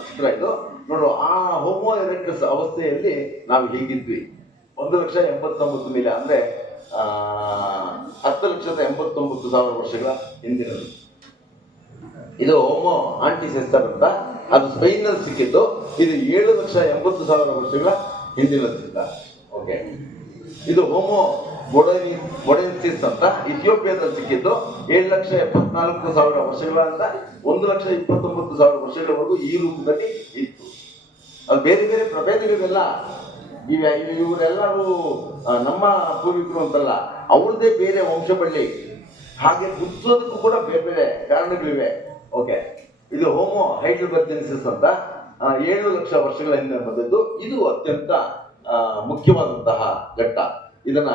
ಚಿತ್ರ ಇದು. ನೋಡು, ಆ ಹೋಮೋ ಎರೆಕ್ಟಸ್ ಅವಸ್ಥೆಯಲ್ಲಿ ನಾವು ಹೀಗಿದ್ವಿ 1,89,000 ಮೇಲೆ, ಅಂದ್ರೆ 10,89,000 ವರ್ಷಗಳ ಹಿಂದಿನದು. ಇದು ಹೋಮೋ ಆಂಟಿಸೆಸ್ಟರ್ ಅಂತ. ಅದು ಸ್ಪೈನಲ್ಲಿ ಸಿಕ್ಕಿದ್ದು. ಇದು 7,80,000 ವರ್ಷಗಳ ಹಿಂದಿನ ಚಿತ್ರ. ಓಕೆ, ಇದು ಹೋಮೋ ಬೊಡೆನ್ಸಿಸ್ ಅಂತ ಇಥಿಯೋಪಿಯಾದಲ್ಲಿ ಸಿಕ್ಕಿದ್ದು. 7,74,000 ವರ್ಷಗಳಿಂದ 1,29,000 ವರ್ಷಗಳವರೆಗೂ ಈ ರೂಪದಲ್ಲಿ ಇತ್ತು. ಅದು ಬೇರೆ ಬೇರೆ ಪ್ರಭೇದಗಳಿಗೆಲ್ಲ ಇವರೆಲ್ಲರೂ ನಮ್ಮ ಪೂರ್ವಿಕರು ಅಂತಲ್ಲ, ಅವ್ರದ್ದೇ ಬೇರೆ ವಂಶ ಬಳ್ಳಿ. ಹಾಗೆ ಗುರುತಿಸೋದಕ್ಕೂ ಕೂಡ ಬೇರೆ ಬೇರೆ ಕಾರಣಗಳಿವೆ. ಓಕೆ, ಇದು ಹೋಮೋ ಹೈಡ್ರೋಬರ್ಜೆನ್ಸಿಸ್ ಅಂತ 7 ಲಕ್ಷ ವರ್ಷಗಳ ಹಿಂದೆ ಬಂದದ್ದು. ಇದು ಅತ್ಯಂತ ಮುಖ್ಯವಾದಂತಹ ಘಟ್ಟ. ಇದನ್ನ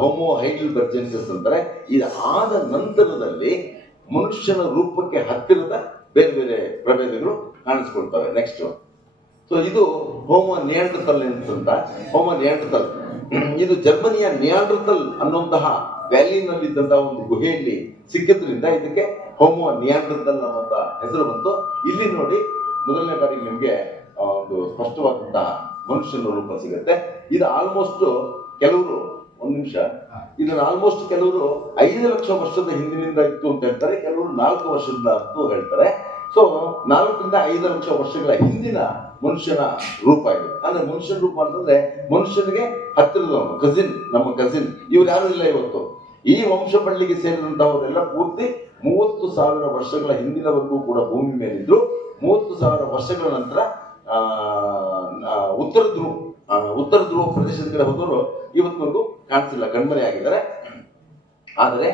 ಹೋಮೋ ಹೈಡ್ರೋಬರ್ಜೆನ್ಸಿಸ್ ಅಂತಾರೆ. ಇದು ಆದ ನಂತರದಲ್ಲಿ ಮನುಷ್ಯನ ರೂಪಕ್ಕೆ ಹತ್ತಿರದ ಬೇರೆ ಬೇರೆ ಪ್ರಭೇದಗಳು ಕಾಣಿಸ್ಕೊಳ್ತವೆ. ನೆಕ್ಸ್ಟ್, ಸೊ ಇದು ಹೋಮೋ ನಿಯಾಂಡರ್ತಲ್ ಅಂತ. ಹೋಮೋ ನಿಯಾಂಡರ್ತಲ್ ಇದು ಜರ್ಮನಿಯ ನಿಯಾಂಡರ್ತಲ್ ಅನ್ನುವಂತಹ ವ್ಯಾಲಿನಲ್ಲಿದ್ದಂತಹ ಒಂದು ಗುಹೆಯಲ್ಲಿ ಸಿಕ್ಕಿದ್ರಿಂದ ಇದಕ್ಕೆ ಹೋಮೋ ನಿಯಾಂಡರ್ತಲ್ ಅನ್ನುವಂತ ಹೆಸರು ಬಂತು. ಇಲ್ಲಿ ನೋಡಿ, ಮೊದಲನೇ ಬಾರಿಗೆ ನಿಮ್ಗೆ ಒಂದು ಸ್ಪಷ್ಟವಾದಂತಹ ಮನುಷ್ಯನ ರೂಪ ಸಿಗುತ್ತೆ. ಇದು ಆಲ್ಮೋಸ್ಟ್ ಕೆಲವರು, ಒಂದು ನಿಮಿಷ, ಇದನ್ನ ಆಲ್ಮೋಸ್ಟ್ ಕೆಲವರು 5 ಲಕ್ಷ ವರ್ಷದ ಹಿಂದಿನಿಂದ ಇತ್ತು ಅಂತ ಹೇಳ್ತಾರೆ, ಕೆಲವರು 4 ವರ್ಷದಿಂದ ಅಂತ ಹೇಳ್ತಾರೆ. ಸೊ 4 ರಿಂದ 5 ಲಕ್ಷ ವರ್ಷಗಳ ಹಿಂದಿನ ಮನುಷ್ಯನ ರೂಪ ಇದು. ಅಂದ್ರೆ ಮನುಷ್ಯನ ರೂಪ ಅಂತಂದ್ರೆ ಮನುಷ್ಯನಿಗೆ ಹತ್ತಿರದವನು, ಕಸಿನ್, ನಮ್ಮ ಕಸಿನ್. ಇವ್ರು ಯಾರು ಇಲ್ಲ ಇವತ್ತು. ಈ ವಂಶ ಬಳ್ಳಿಗೆ ಸೇರಿದಂತಹವರೆಲ್ಲ ಪೂರ್ತಿ 30,000 ವರ್ಷಗಳ ಹಿಂದಿನವರೆಗೂ ಕೂಡ ಭೂಮಿ ಮೇಲಿದ್ರು. 30,000 ವರ್ಷಗಳ ನಂತರ ಉತ್ತರ ಧ್ರುವ ಪ್ರದೇಶದ ಕಡೆ ಹೋದವರು ಇವತ್ತಿನವರೆಗೂ ಕಾಣಿಸಿಲ್ಲ, ಕಣ್ಮರೆ ಆಗಿದ್ದಾರೆ. ಆದರೆ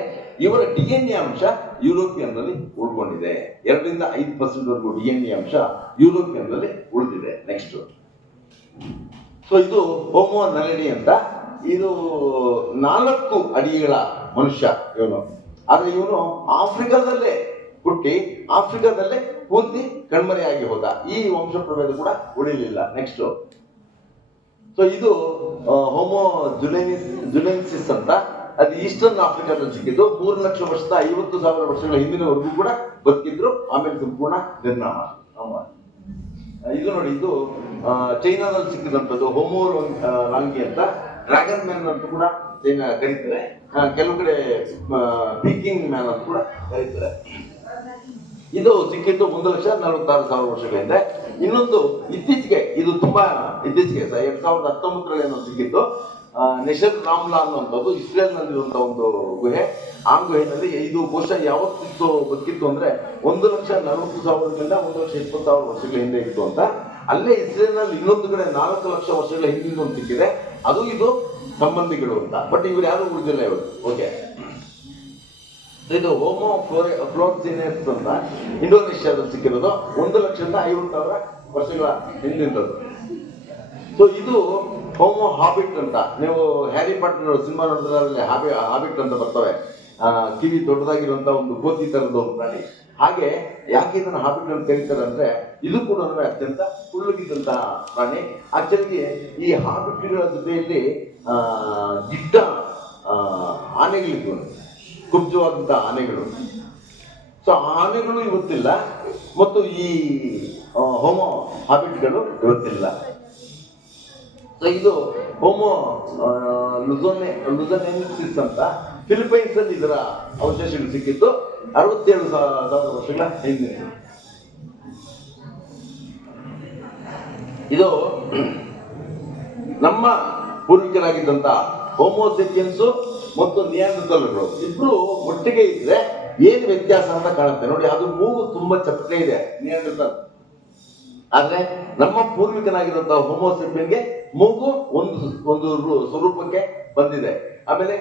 ಇವರ DNA ಅಂಶ ಯುರೋಪಿಯನ್ನಲ್ಲಿ ಉಳ್ಕೊಂಡಿದೆ. 2 ರಿಂದ 5% ವರೆಗೂ DNA ಅಂಶ ಯುರೋಪಿಯನ್ನಲ್ಲಿ ಉಳಿದಿದೆ. ನೆಕ್ಸ್ಟ್, ಸೊ ಇದು ಹೋಮೋ ನಲಿಡಿ ಅಂತ. ಇದು 4 ಅಡಿಗಳ ಮನುಷ್ಯ ಇವನು. ಆದ್ರೆ ಇವನು ಆಫ್ರಿಕಾದಲ್ಲೇ ಹುಟ್ಟಿ ಆಫ್ರಿಕಾದಲ್ಲೇ ಪೂರ್ತಿ ಕಣ್ಮರೆಯಾಗಿ ಹೋದ. ಈ ವಂಶ ಪ್ರಭೇದ ಕೂಡ ಉಳಿಲಿಲ್ಲ. ನೆಕ್ಸ್ಟ್, ಸೊ ಇದು ಹೋಮೋ ಜುಲೆನ್ಸಿಸ್ ಅಂತ. ಅದು ಈಸ್ಟರ್ನ್ ಆಫ್ರಿಕಾದಲ್ಲಿ ಸಿಕ್ಕಿದ್ದು. 3 ಲಕ್ಷ ವರ್ಷದ 50,000 ವರ್ಷಗಳ ಹಿಂದಿನವರೆಗೂ ಕೂಡ ಬದುಕಿದ್ರು. ಆಮೇಲೆ ಸಂಪೂರ್ಣ ನಿರ್ನಾಮ. ಇದು ನೋಡಿ, ಇದು ಚೈನಾದಲ್ಲಿ ಸಿಕ್ಕಿದಂಥದ್ದು ಹೋಮೋ ಲಾಂಗಿ ಅಂತ. ಡ್ರ್ಯಾಗನ್ ಮ್ಯಾನ್ ಅಂತ ಕೂಡ ಚೈನಾ ಕರೀತಾರೆ. ಕೆಲವು ಕಡೆ ಪೀಕಿಂಗ್ ಮ್ಯಾನ್ ಅಂತ ಕೂಡ ಕರೀತಾರೆ. ಇದು ಸಿಕ್ಕಿದ್ದು 1,46,000 ವರ್ಷಗಳ ಹಿಂದೆ. ಇನ್ನೊಂದು ಇತ್ತೀಚೆಗೆ, ಇದು ತುಂಬಾ ಇತ್ತೀಚೆಗೆ 2019ರಲ್ಲಿ ಏನೋ ಸಿಕ್ಕಿದ್ದು, ನೆಷರ್ ರಾಮ್ಲಾ ಅನ್ನುವಂಥದ್ದು ಇಸ್ರೇಲ್ ನಲ್ಲಿರುವಂತಹ ಒಂದು ಗುಹೆ. ಆ ಗುಹೆಯಲ್ಲಿ ಇದು ಬಹುಶಃ ಯಾವತ್ತಿತ್ತು ಬದುಕಿತ್ತು ಅಂದ್ರೆ 1,40,000ರಿಂದ 1,20,000 ವರ್ಷಗಳ ಹಿಂದೆ ಇತ್ತು ಅಂತ. ಅಲ್ಲೇ ಇಸ್ರೇಲ್ ನಲ್ಲಿ ಇನ್ನೊಂದು ಕಡೆ 4 ಲಕ್ಷ ವರ್ಷಗಳ ಹಿಂದಿನ ಒಂದು ಸಿಕ್ಕಿದೆ. ಅದು ಇದು ಸಂಬಂಧಿಗಳು ಅಂತ. ಬಟ್ ಇವ್ರು ಯಾರು ಉಳಿದಿಲ್ಲ ಇವರು. ಓಕೆ, ಇದು ಹೋಮೋ ಫ್ಲೋರ್ಸಿನೆಸ್ ಅಂತ ಇಂಡೋನೇಷ್ಯಾದಲ್ಲಿ ಸಿಕ್ಕಿರೋದು. 1,50,000 ವರ್ಷಗಳ ಹಿಂದಿನದು. ಸೊ ಇದು ಹೋಮೋ ಹಾಬಿಟ್ ಅಂತ. ನೀವು ಹ್ಯಾರಿ ಪಾಟರ್ ಸಿನಿಮಾ ನೋಡಿದ್ರೆ ಹಾಬಿಟ್ ಅಂತ ಬರ್ತವೆ. ಕಿವಿ ದೊಡ್ಡದಾಗಿರುವಂತಹ ಒಂದು ಕೋತಿ ತರದ ಒಂದು ಪ್ರಾಣಿ. ಹಾಗೆ ಯಾಕೆ ಇದನ್ನ ಹಾಬಿಟ್ ಅಂತ ಕರೀತಾರೆ ಅಂದ್ರೆ, ಇದು ಕೂಡ ಅತ್ಯಂತ ಕುಳ್ಳಗಿದ್ದಂತಹ ಪ್ರಾಣಿ. ಆಕ್ಚುಲಿ ಈ ಹಾಬಿಟ್ಗಳ ಜೊತೆಯಲ್ಲಿ ಗಿಡ್ಡ ಆನೆಗಳಿದ್ವು, ಕುಬ್ಜವಾದಂತಹ ಆನೆಗಳು. ಸೊ ಆನೆಗಳು ಇವತ್ತಿಲ್ಲ, ಮತ್ತು ಈ ಹೋಮೋ ಹಾಬಿಟ್ಗಳು ಇವತ್ತಿಲ್ಲ. ಸೊ ಇದು ಹೋಮೋ ಲುಝನೆನ್ಸಿಸ್ ಅಂತ. ಫಿಲಿಪೈನ್ಸ್ ಅಲ್ಲಿ ಇದರ ಅವಶೇಷಗಳು ಸಿಕ್ಕಿದ್ದು 67,000 ವರ್ಷಗಳ ಹಿಂದೆ. ಇದು ನಮ್ಮ ಪೂರ್ವಿಕರಾಗಿದ್ದಂತ ಹೋಮೋಸೆಪಿಯನ್ಸ್ ಮತ್ತು ನಿಯಾಂಡರ್ತಲ್ಗಳು ಇಬ್ರು ಒಟ್ಟಿಗೆ ಇದ್ರೆ ಏನು ವ್ಯತ್ಯಾಸ ಅಂತ ಕಾಣುತ್ತೆ ನೋಡಿ. ಅದು ಮೂಗು ತುಂಬಾ ಚಪ್ಪಟೆ ಇದೆ ನಿಯಾಂಡರ್ತಲ್. ಆದ್ರೆ ನಮ್ಮ ಪೂರ್ವಿಕನಾಗಿರುವಂತಹ ಹೋಮೋಸೆಪಿಯನ್ಗೆ ಮೂಗು ಒಂದು ಸ್ವರೂಪಕ್ಕೆ ಬಂದಿದೆ. ಆಮೇಲೆ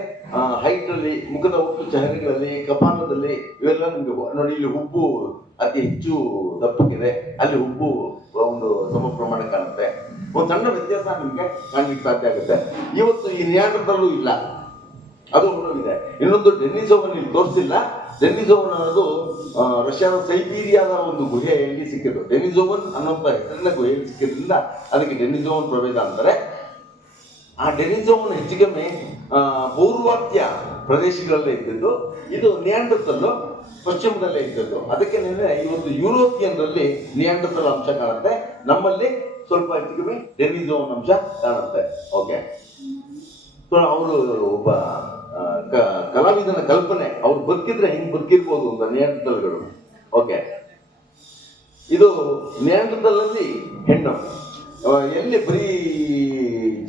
ಹೈಟ್ ಅಲ್ಲಿ, ಮುಖದ ಒಟ್ಟು ಚಹರೆಗಳಲ್ಲಿ, ಕಪಾಲದಲ್ಲಿ ಇವೆಲ್ಲ ನಿಮ್ಗೆ ನೋಡಿ. ಇಲ್ಲಿ ಹುಬ್ಬು ಅತಿ ಹೆಚ್ಚು ದಪ್ಪಕ್ಕಿದೆ, ಅಲ್ಲಿ ಹುಬ್ಬು ಒಂದು ಸಮ ಪ್ರಮಾಣ ಕಾಣುತ್ತೆ. ಒಂದು ಸಣ್ಣ ವ್ಯತ್ಯಾಸ ನಿಮ್ಗೆ ಕಾಣ್ಲಿಕ್ಕೆ ಸಾಧ್ಯ ಆಗುತ್ತೆ. ಇವತ್ತು ಈ ನಿಯಾಂಡರ್ತಲ್ಲೂ ಇಲ್ಲ, ಅದು ಇದೆ. ಇನ್ನೊಂದು ಡೆನಿಸೋವನ್ ಇಲ್ಲಿ ತೋರಿಸಿಲ್ಲ. ಡೆನಿಸೋವನ್ ಅನ್ನೋದು ರಷ್ಯಾದ ಸೈಬೀರಿಯಾದ ಒಂದು ಗುಹೆಯಲ್ಲಿ ಸಿಕ್ಕಿದ್ದು. ಡೆನಿಸೋವನ್ ಅನ್ನುವಂಥ ಹೆಸರಿನ ಗುಹೆಯಲ್ಲಿ ಸಿಕ್ಕಿದ್ರಿಂದ ಅದಕ್ಕೆ ಡೆನಿಸೋವನ್ ಪ್ರಭೇದ ಅಂತಾರೆ. ಆ ಡೆನಿಸೋವನ್ ಹೆಚ್ಚಿಗೆಮ್ಮೆ ಪೌರ್ವಾತ್ಯ ಪ್ರದೇಶಗಳಲ್ಲೇ ಇದ್ದಿದ್ದು. ಇದು ನಿಯಾಂಡರ್ತಲ್ಲು ಪಶ್ಚಿಮದಲ್ಲೇ ಇದ್ದದ್ದು. ಅದಕ್ಕೆ ಇವತ್ತು ಯುರೋಪಿಯನ್ರಲ್ಲಿ ನಿಯಾಂಡರ್ತಲ್ ಅಂಶ ಕಾಣುತ್ತೆ, ನಮ್ಮಲ್ಲಿ ಸ್ವಲ್ಪ ಹೆಚ್ಚಿಗೆ ಡೆನಿಸೋವನ್ ಅಂಶ ಕಾಣುತ್ತೆ. ಓಕೆ, ಸೊ ಅವರು ಒಬ್ಬ ಕಲಾವಿದನ ಕಲ್ಪನೆ, ಅವ್ರು ಬದುಕಿದ್ರೆ ಹಿಂಗ್ ಬದುಕಿರ್ಬೋದು ಅಂತ ನಿಯಾಂಡರ್ತಲ್ಗಳು. ಓಕೆ, ಇದು ನಿಯಾಂಡರ್ತಲ್ನಲ್ಲಿ ಹೆಣ್ಣು. ಎಲ್ಲಿ ಬರೀ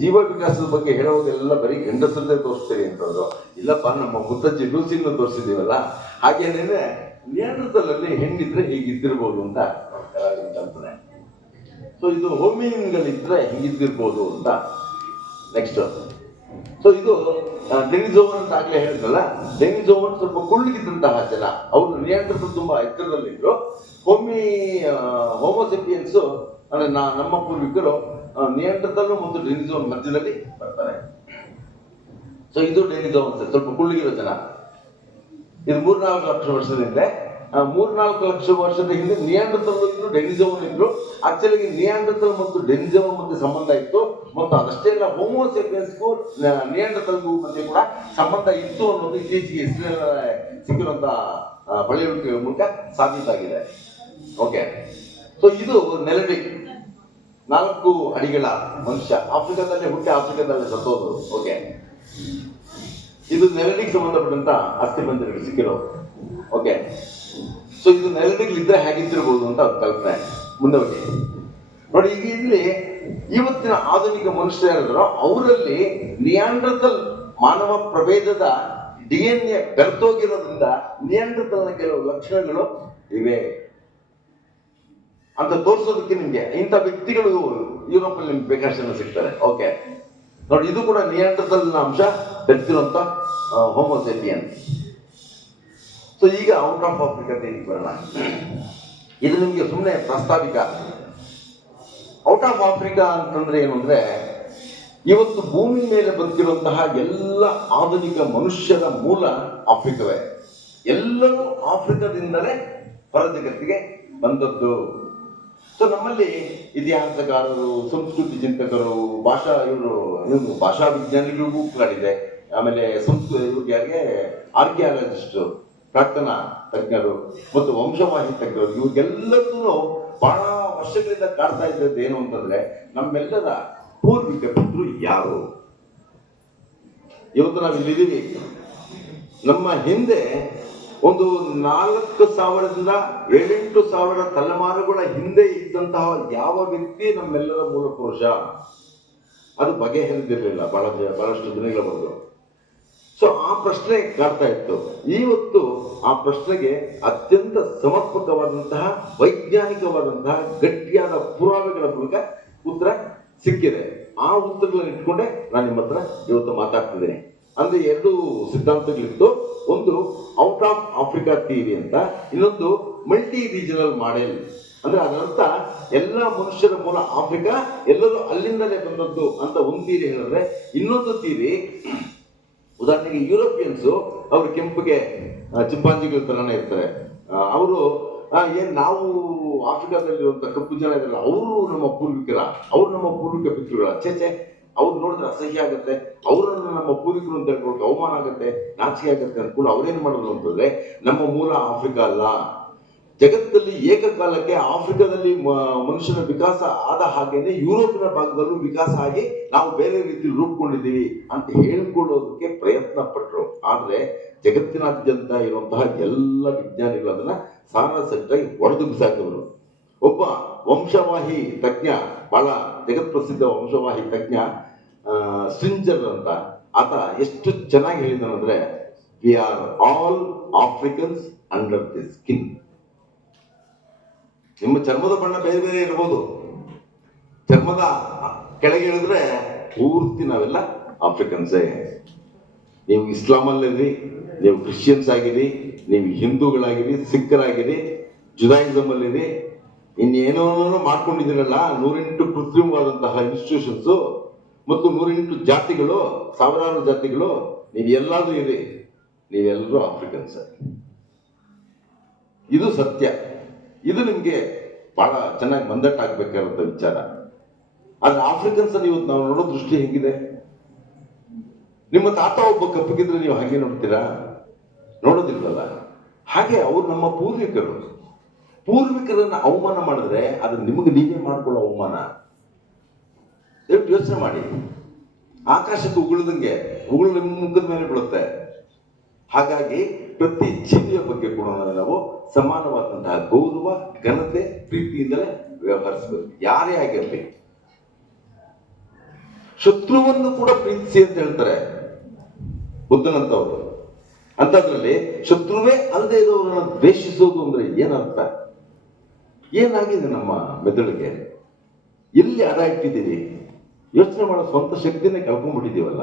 ಜೀವ ವಿಕಾಸದ ಬಗ್ಗೆ ಹೇಳೋದೆಲ್ಲ ಬರೀ ಗಂಡಸರದೇ ತೋರಿಸ್ತೀರಿ ಅಂತಂದ್ರು. ಇಲ್ಲಪ್ಪ, ನಮ್ಮ ಮುತ್ತಜ್ಜಿ ಲೂಸಿನ ತೋರಿಸಿದೀವಲ್ಲ, ಹಾಗೇನೇನೆ ನಿಯಾಂಡರ್ತಲಲ್ಲಿ ಹೆಣ್ಣಿದ್ರೆ ಹೀಗಿದ್ದಿರ್ಬೋದು ಅಂತ ಕಲಾವಿದನ ಕಲ್ಪನೆ. ಸೊ ಇದು ಹೋಮಿನಿನ್ಗಳಿದ್ರೆ ಹೀಗಿದ್ದಿರ್ಬೋದು ಅಂತ ನೆಕ್ಸ್ಟ್. ಸೊ ಇದು ಡೆನಿಸೋವನ್ ಅಂತ ಆಗ್ಲೇ ಹೇಳಿದ್ರಲ್ಲ, ಡೆನಿಸೋವನ್ ಸ್ವಲ್ಪ ಕುಳ್ಳಿಗಿದ್ದಂತಹ ಜನ, ಅವರು ನಿಯಾಂಡರ್ಟಲ್ ತುಂಬಾ ಎತ್ತರದಲ್ಲಿದ್ರು. ಹೋಮೋಸೆಪಿಯನ್ಸ್ ಅಂದ್ರೆ ನಮ್ಮ ಪೂರ್ವಿಕರು ನಿಯಾಂಡರ್ಟಲ್ ಮತ್ತು ಡೆನಿಸೋವನ್ ಮಧ್ಯದಲ್ಲಿ ಬರ್ತಾರೆ. ಸೊ ಇದು ಡೆನಿಸೋವನ್ಸ್, ಸ್ವಲ್ಪ ಕುಳ್ಳಿಗಿರೋ ಜನ. ಇದು 3-4 ಲಕ್ಷ ವರ್ಷದ ಹಿಂದೆ, 3-4 ಲಕ್ಷ ವರ್ಷದ ಹಿಂದೆ ನಿಯಾಂಡರ್ಟಲ್ ಇದ್ರು, ಡೆನಿಸೋವನ್ ಇದ್ರು. ಆಕ್ಚುಲಿ ನಿಯಾಂಡರ್ಟಲ್ ಮತ್ತು ಡೆನಿಸೋವನ್ ಮಧ್ಯೆ ಸಂಬಂಧ ಇತ್ತು, ಮತ್ತು ಅದಷ್ಟೇ ಅಲ್ಲ ಹೋಮೋಸೆಪಿಯನ್ಸ್ಗೂ ನಿಯಾಂಡರ್ಟಲ್ಗೂ ಮಧ್ಯೆ ಕೂಡ ಸಂಬಂಧ ಇತ್ತು ಅನ್ನೋದು ಇತ್ತೀಚೆಗೆ ಇಸ್ರೇಲ್ ಸಿಕ್ಕಿರುವಂತ ಪಳೆಯುಳಿಕೆಗಳ ಮೂಲಕ ಸಾಬೀತಾಗಿದೆ. ಓಕೆ. ಸೊ ಇದು ನೆಲಡಿಕ್, 4 ಅಡಿಗಳ ಮನುಷ್ಯ, ಆಫ್ರಿಕಾದಲ್ಲೇ ಹುಟ್ಟಿ ಆಫ್ರಿಕಾದಲ್ಲೇ ಸತ್ತೋದು. ಓಕೆ. ಇದು ನೆಲಡಿಗೆ ಸಂಬಂಧಪಟ್ಟಂತ ಅಸ್ಥಿಪಂಜರಗಳು ಸಿಕ್ಕಿರೋದು. ಓಕೆ. ಸೊ ಇದು ನೆಲಡಿಗ್ಲಿದ್ರೆ ಹೇಗಿದ್ದಿರ್ಬೋದು ಅಂತ ಅವ್ರ ಕಲ್ಪನೆ. ಮುಂದೆ ಹೋಗಿ ನೋಡಿ, ಈಗ ಇಲ್ಲಿ ಇವತ್ತಿನ ಆಧುನಿಕ ಮನುಷ್ಯ ಯಾರಿದ್ರು ಅವರಲ್ಲಿ ನಿಯಾಂಡರ್ಟಲ್ ಮಾನವ ಪ್ರಭೇದದ DNA ಬೆರ್ತೋಗಿರೋದ್ರಿಂದ ನಿಯಾಂಡರ್ಟಲ್ನ ಕೆಲವು ಲಕ್ಷಣಗಳು ಇವೆ ಅಂತ ತೋರಿಸೋದಕ್ಕೆ ನಿಮ್ಗೆ ಇಂಥ ವ್ಯಕ್ತಿಗಳು ಯುರೋಪಲ್ಲಿ ನಿಮ್ಗೆ ಬೇಕಾದಷ್ಟು ಜನ ಸಿಗ್ತಾರೆ. ಓಕೆ ನೋಡಿ, ಇದು ಕೂಡ ನಿಯಾಂಡರ್ಟಲ್ನ ಅಂಶ ಬೆರ್ತಿರುವಂತ ಹೋಮೋಸೆಪಿಯನ್. ಸೊ ಈಗ ಔಟ್ ಆಫ್ ಆಫ್ರಿಕಾ ದೇನಿಗೆ ಬರೋಣ. ಇದು ನಿಮ್ಗೆ ಸುಮ್ಮನೆ ಪ್ರಾಸ್ತಾವಿಕ. ಔಟ್ ಆಫ್ ಆಫ್ರಿಕಾ ಅಂತಂದ್ರೆ ಏನು ಅಂದ್ರೆ, ಇವತ್ತು ಭೂಮಿ ಮೇಲೆ ಬದುಕಿರುವಂತಹ ಎಲ್ಲ ಆಧುನಿಕ ಮನುಷ್ಯರ ಮೂಲ ಆಫ್ರಿಕವೇ. ಎಲ್ಲರೂ ಆಫ್ರಿಕಾದಿಂದಲೇ ಹೊರ ಜಗತ್ತಿಗೆ ಬಂದದ್ದು. ಸೊ ನಮ್ಮಲ್ಲಿ ಇತಿಹಾಸಕಾರರು, ಸಂಸ್ಕೃತಿ ಚಿಂತಕರು, ಭಾಷಾ ವಿಜ್ಞಾನಿಗಳಿಗೂ ಕಾಡಿದೆ. ಆಮೇಲೆ ಯಾರಿಗೆ ಆರ್ಕಿಯಾಲಜಿಸ್ಟ್, ಪ್ರಾರ್ಥನಾ ತಜ್ಞರು ಮತ್ತು ವಂಶವಾಹಿ ತಜ್ಞರು, ಇವ್ರಿಗೆಲ್ಲರೂ ಬಹಳ ವರ್ಷಗಳಿಂದ ಕಾಡ್ತಾ ಇದ್ದದ್ದು ಏನು ಅಂತಂದ್ರೆ, ನಮ್ಮೆಲ್ಲರ ಪೂರ್ವಿಕ ಪಿತೃ ಯಾರು? ಇವತ್ತು ನಾವು ಇಲ್ಲಿದ್ದೀವಿ. ನಮ್ಮ ಹಿಂದೆ ಒಂದು 4,000ದಿಂದ 7,000 ತಲೆಮಾರುಗಳ ಹಿಂದೆ ಇದ್ದಂತಹ ಯಾವ ವ್ಯಕ್ತಿ ನಮ್ಮೆಲ್ಲರ ಮೂಲ ಪುರುಷ? ಅದು ಬಗೆಹರಿದಿರಲಿಲ್ಲ ಬಹಳಷ್ಟು ದಿನಗಳವರೆಗೂ. ಸೊ ಆ ಪ್ರಶ್ನೆ ಕಾಡ್ತಾ ಇತ್ತು. ಇವತ್ತು ಆ ಪ್ರಶ್ನೆಗೆ ಅತ್ಯಂತ ಸಮರ್ಪಕವಾದಂತಹ, ವೈಜ್ಞಾನಿಕವಾದಂತಹ, ಗಟ್ಟಿಯಾದ ಪುರಾವೆಗಳ ಮೂಲಕ ಉತ್ತರ ಸಿಕ್ಕಿದೆ. ಆ ಉತ್ತರಗಳನ್ನು ಇಟ್ಕೊಂಡೆ ನಾನು ನಿಮ್ಮ ಹತ್ರ ಇವತ್ತು ಮಾತಾಡ್ತಿದ್ದೇನೆ. ಅಂದ್ರೆ 2 ಸಿದ್ಧಾಂತಗಳಿತ್ತು. ಒಂದು ಔಟ್ ಆಫ್ ಆಫ್ರಿಕಾ ಥಿಯರಿ ಅಂತ, ಇನ್ನೊಂದು ಮಲ್ಟಿ ರೀಜನಲ್ ಮಾಡೆಲ್. ಅಂದ್ರೆ ಅದರರ್ಥ ಎಲ್ಲ ಮನುಷ್ಯರ ಮೂಲ ಆಫ್ರಿಕಾ, ಎಲ್ಲರೂ ಅಲ್ಲಿಂದಲೇ ಬಂದದ್ದು ಅಂತ ಒಂದು ಥಿಯರಿ ಹೇಳಿದ್ರೆ, ಇನ್ನೊಂದು ಥಿಯರಿ ಉದಾಹರಣೆಗೆ ಯುರೋಪಿಯನ್ಸು ಅವರು ಕೆಂಪಿಗೆ ಚಿಂಪಾಂಜಿಗಳ ತರನೇ ಇರ್ತಾರೆ. ಅವರು ನಾವು ಆಫ್ರಿಕಾದಲ್ಲಿರುವಂತ ಕಪ್ಪು ಜನ ಇದ್ರಲ್ಲ, ಅವರು ನಮ್ಮ ಪೂರ್ವಿಕ ಪಿತೃಗಳ. ಚೇಚೆ, ಅವ್ರು ನೋಡಿದ್ರೆ ಅಸಹ್ಯ ಆಗುತ್ತೆ, ಅವರನ್ನು ನಮ್ಮ ಪೂರ್ವಿಕರು ಅಂತ ಹೇಳ್ಕೊಳಕ್ಕೆ ಅವಮಾನ ಆಗುತ್ತೆ, ನಾಚಿಕೆ ಆಗುತ್ತೆ ಅಂದ್ಕೊಂಡು ಅವ್ರೇನ್ ಮಾಡೋದು ಅಂತಂದ್ರೆ, ನಮ್ಮ ಮೂಲ ಆಫ್ರಿಕಾ ಅಲ್ಲ, ಜಗತ್ತಲ್ಲಿ ಏಕಕಾಲಕ್ಕೆ ಆಫ್ರಿಕಾದಲ್ಲಿ ಮನುಷ್ಯನ ವಿಕಾಸ ಆದ ಹಾಗೇನೆ ಯುರೋಪಿನ ಭಾಗದಲ್ಲೂ ವಿಕಾಸ ಆಗಿ ನಾವು ಬೇರೆ ರೀತಿಯಲ್ಲಿ ರೂಪುಗೊಂಡಿದ್ದೀವಿ ಅಂತ ಹೇಳ್ಕೊಳ್ಳೋದಕ್ಕೆ ಪ್ರಯತ್ನ ಪಟ್ಟರು. ಆದ್ರೆ ಜಗತ್ತಿನಾದ್ಯಂತ ಇರುವಂತಹ ಎಲ್ಲ ವಿಜ್ಞಾನಿಗಳು ಅದನ್ನ ಸಾರಾಸಟ್ಟಾಗಿ ಹೊಡೆದು ಬಿಸಾಕಿದ್ರು. ಒಬ್ಬ ವಂಶವಾಹಿ ತಜ್ಞ, ಬಹಳ ಜಗತ್ಪ್ರಸಿದ್ಧ ವಂಶವಾಹಿ ತಜ್ಞ ಸ್ಟ್ರಿಂಜರ್ ಅಂತ, ಆತ ಎಷ್ಟು ಚೆನ್ನಾಗಿ ಹೇಳಿದನಂದ್ರೆ, we are all Africans under the skin. ನಿಮ್ಮ ಚರ್ಮದ ಬಣ್ಣ ಬೇರೆ ಬೇರೆ ಇರಬಹುದು, ಚರ್ಮದ ಕೆಳಗೆ ಇಳಿದ್ರೆ ಪೂರ್ತಿ ನಾವೆಲ್ಲ ಆಫ್ರಿಕನ್ಸೇ. ನೀವು ಇಸ್ಲಾಮಲ್ಲಿರಿ, ನೀವು ಕ್ರಿಶ್ಚಿಯನ್ಸ್ ಆಗಿರಿ, ನೀವು ಹಿಂದೂಗಳಾಗಿರಿ, ಸಿಖ್ಖರಾಗಿರಿ, ಜುದಾಯಿಸಮ್ ಅಲ್ಲಿರಿ, ಇನ್ನೇನೋ ಮಾಡ್ಕೊಂಡಿದ್ದೀರಲ್ಲ, 108 ಕೃತ್ರಿಮವಾದಂತಹ ಇನ್ಸ್ಟಿಟ್ಯೂಷನ್ಸ್ ಮತ್ತು 108 ಜಾತಿಗಳು, ಸಾವಿರಾರು ಜಾತಿಗಳು, ನೀವು ಎಲ್ಲಾದ್ರೂ ಇರಿ, ನೀವೆಲ್ಲರೂ ಆಫ್ರಿಕನ್ಸ್. ಇದು ಸತ್ಯ. ಇದು ನಿಮ್ಗೆ ಬಹಳ ಚೆನ್ನಾಗಿ ಮಂದಟ್ಟಾಗಬೇಕಾದಂತ ವಿಚಾರ. ಆದ್ರೆ ಆಫ್ರಿಕನ್ಸ್ ಅಲ್ಲಿ ಇವತ್ತು ನಾವು ನೋಡೋ ದೃಷ್ಟಿ ಹೇಗಿದೆ? ನಿಮ್ಮ ತಾತ ಒಬ್ಬ ಕಪ್ಪಗಿದ್ರೆ ನೀವು ಹಾಗೆ ನೋಡ್ತೀರಾ? ನೋಡೋದಿಲ್ವಲ್ಲ. ಹಾಗೆ ಅವ್ರು ನಮ್ಮ ಪೂರ್ವಿಕರನ್ನ ಅವಮಾನ ಮಾಡಿದ್ರೆ ಅದು ನಿಮಗೆ ನೀವೇ ಮಾಡ್ಕೊಳ್ಳೋ ಅವಮಾನ. ಯೋಚನೆ ಮಾಡಿ, ಆಕಾಶಕ್ಕೆ ಉಗುಳದಂಗೆ ಉಗುಳು ನಿಮ್ಮ ಮುಖದ ಮೇಲೆ ಬೀಳುತ್ತೆ. ಹಾಗಾಗಿ ಪ್ರತಿ ಜೀವಿಯ ಬಗ್ಗೆ ಕೂಡ ನಾವು ಸಮಾನವಾದಂತಹ ಗೌರವ, ಘನತೆ, ಪ್ರೀತಿಯಿಂದಲೇ ವ್ಯವಹರಿಸಬೇಕು, ಯಾರೇ ಆಗಿರಲಿ. ಶತ್ರುವನ್ನು ಕೂಡ ಪ್ರೀತಿಸಿ ಅಂತ ಹೇಳ್ತಾರೆ ಬುದ್ಧನಂತವರು. ಅಂತದ್ರಲ್ಲಿ ಶತ್ರುವೇ ಅಲ್ಲದೆ ಇರೋರನ್ನ ದ್ವೇಷಿಸೋದು ಅಂದ್ರೆ ಏನರ್ಥ? ಏನಾಗಿದೆ ನಮ್ಮ ಮೆದುಳಿಗೆ? ಎಲ್ಲಿ ಅಡ ಇಟ್ಟಿದ್ದೀವಿ? ಯೋಚನೆ ಮಾಡೋ ಸ್ವಂತ ಶಕ್ತಿನೇ ಕಳ್ಕೊಂಡ್ಬಿಟ್ಟಿದೀವಲ್ಲ.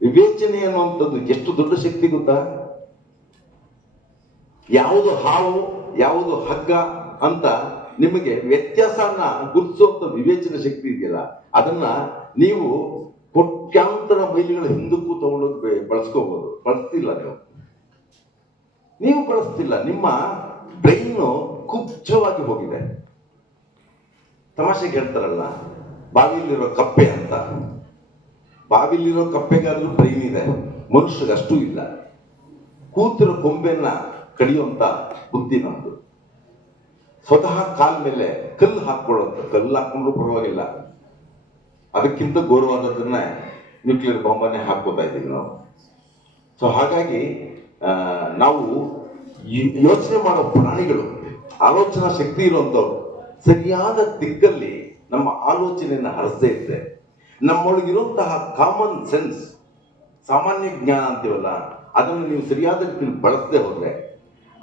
ವಿವೇಚನೆ ಅನ್ನುವಂಥದ್ದು ಎಷ್ಟು ದೊಡ್ಡ ಶಕ್ತಿ ಗೊತ್ತಾ? ಯಾವುದು ಹಾವು ಯಾವುದು ಹಗ್ಗ ಅಂತ ನಿಮಗೆ ವ್ಯತ್ಯಾಸನ ಗುರುತಿಸುವಂತ ವಿವೇಚನೆ ಶಕ್ತಿ ಇದೆಯಲ್ಲ, ಅದನ್ನ ನೀವು ಕೋಟ್ಯಾಂತರ ಮೈಲಿಗಳ ಹಿಂದಕ್ಕೂ ತಗೊಂಡೋಗಿ ಬಳಸ್ಕೋಬಹುದು. ನೀವು ಬಳಸ್ತಿಲ್ಲ. ನಿಮ್ಮ ಬ್ರೈನ್ ಕುಬ್ಜವಾಗಿ ಹೋಗಿದೆ. ತಮಾಷೆಗೆ ಹೇಳ್ತಾರಲ್ಲ, ಬಾವಿಯಲ್ಲಿರೋ ಕಪ್ಪೆ ಅಂತ. ಬಾವಿಲಿರೋ ಕಪ್ಪೆಗಾದ್ರೂ ಬ್ರೈನ್ ಇದೆ, ಮನುಷ್ಯರಿಗೆ ಅಷ್ಟೂ ಇಲ್ಲ. ಕೂತಿರೋ ಕೊಂಬೆನ ಕಡಿಯುವಂತ ಬುದ್ಧಿ ನಮ್ದು. ಸ್ವತಃ ಕಾಲ ಮೇಲೆ ಕಲ್ಲು ಹಾಕೊಳ್ಳುವಂತ, ಕಲ್ಲು ಹಾಕೊಂಡ್ರು ಪರವಾಗಿಲ್ಲ, ಅದಕ್ಕಿಂತ ಗೌರವಾದದನ್ನ ನ್ಯೂಕ್ಲಿಯರ್ ಬಾಂಬನ್ನೇ ಹಾಕೋತಾ ಇದ್ದೀವಿ ನಾವು. ಸೊ ಹಾಗಾಗಿ ನಾವು ಯೋಚನೆ ಮಾಡೋ ಪ್ರಾಣಿಗಳು, ಆಲೋಚನಾ ಶಕ್ತಿ ಇರುವಂಥವ್ರು ಸರಿಯಾದ ದಿಕ್ಕಲ್ಲಿ ನಮ್ಮ ಆಲೋಚನೆಯನ್ನು ಹರಿಸದೇ ಇದ್ರೆ, ನಮ್ಮೊಳಗಿರುವಂತಹ ಕಾಮನ್ ಸೆನ್ಸ್, ಸಾಮಾನ್ಯ ಜ್ಞಾನ ಅಂತೀವಲ್ಲ, ಅದನ್ನು ನೀವು ಸರಿಯಾದ ರೀತಿಯಲ್ಲಿ ಬಳಸದೆ ಹೋದ್ರೆ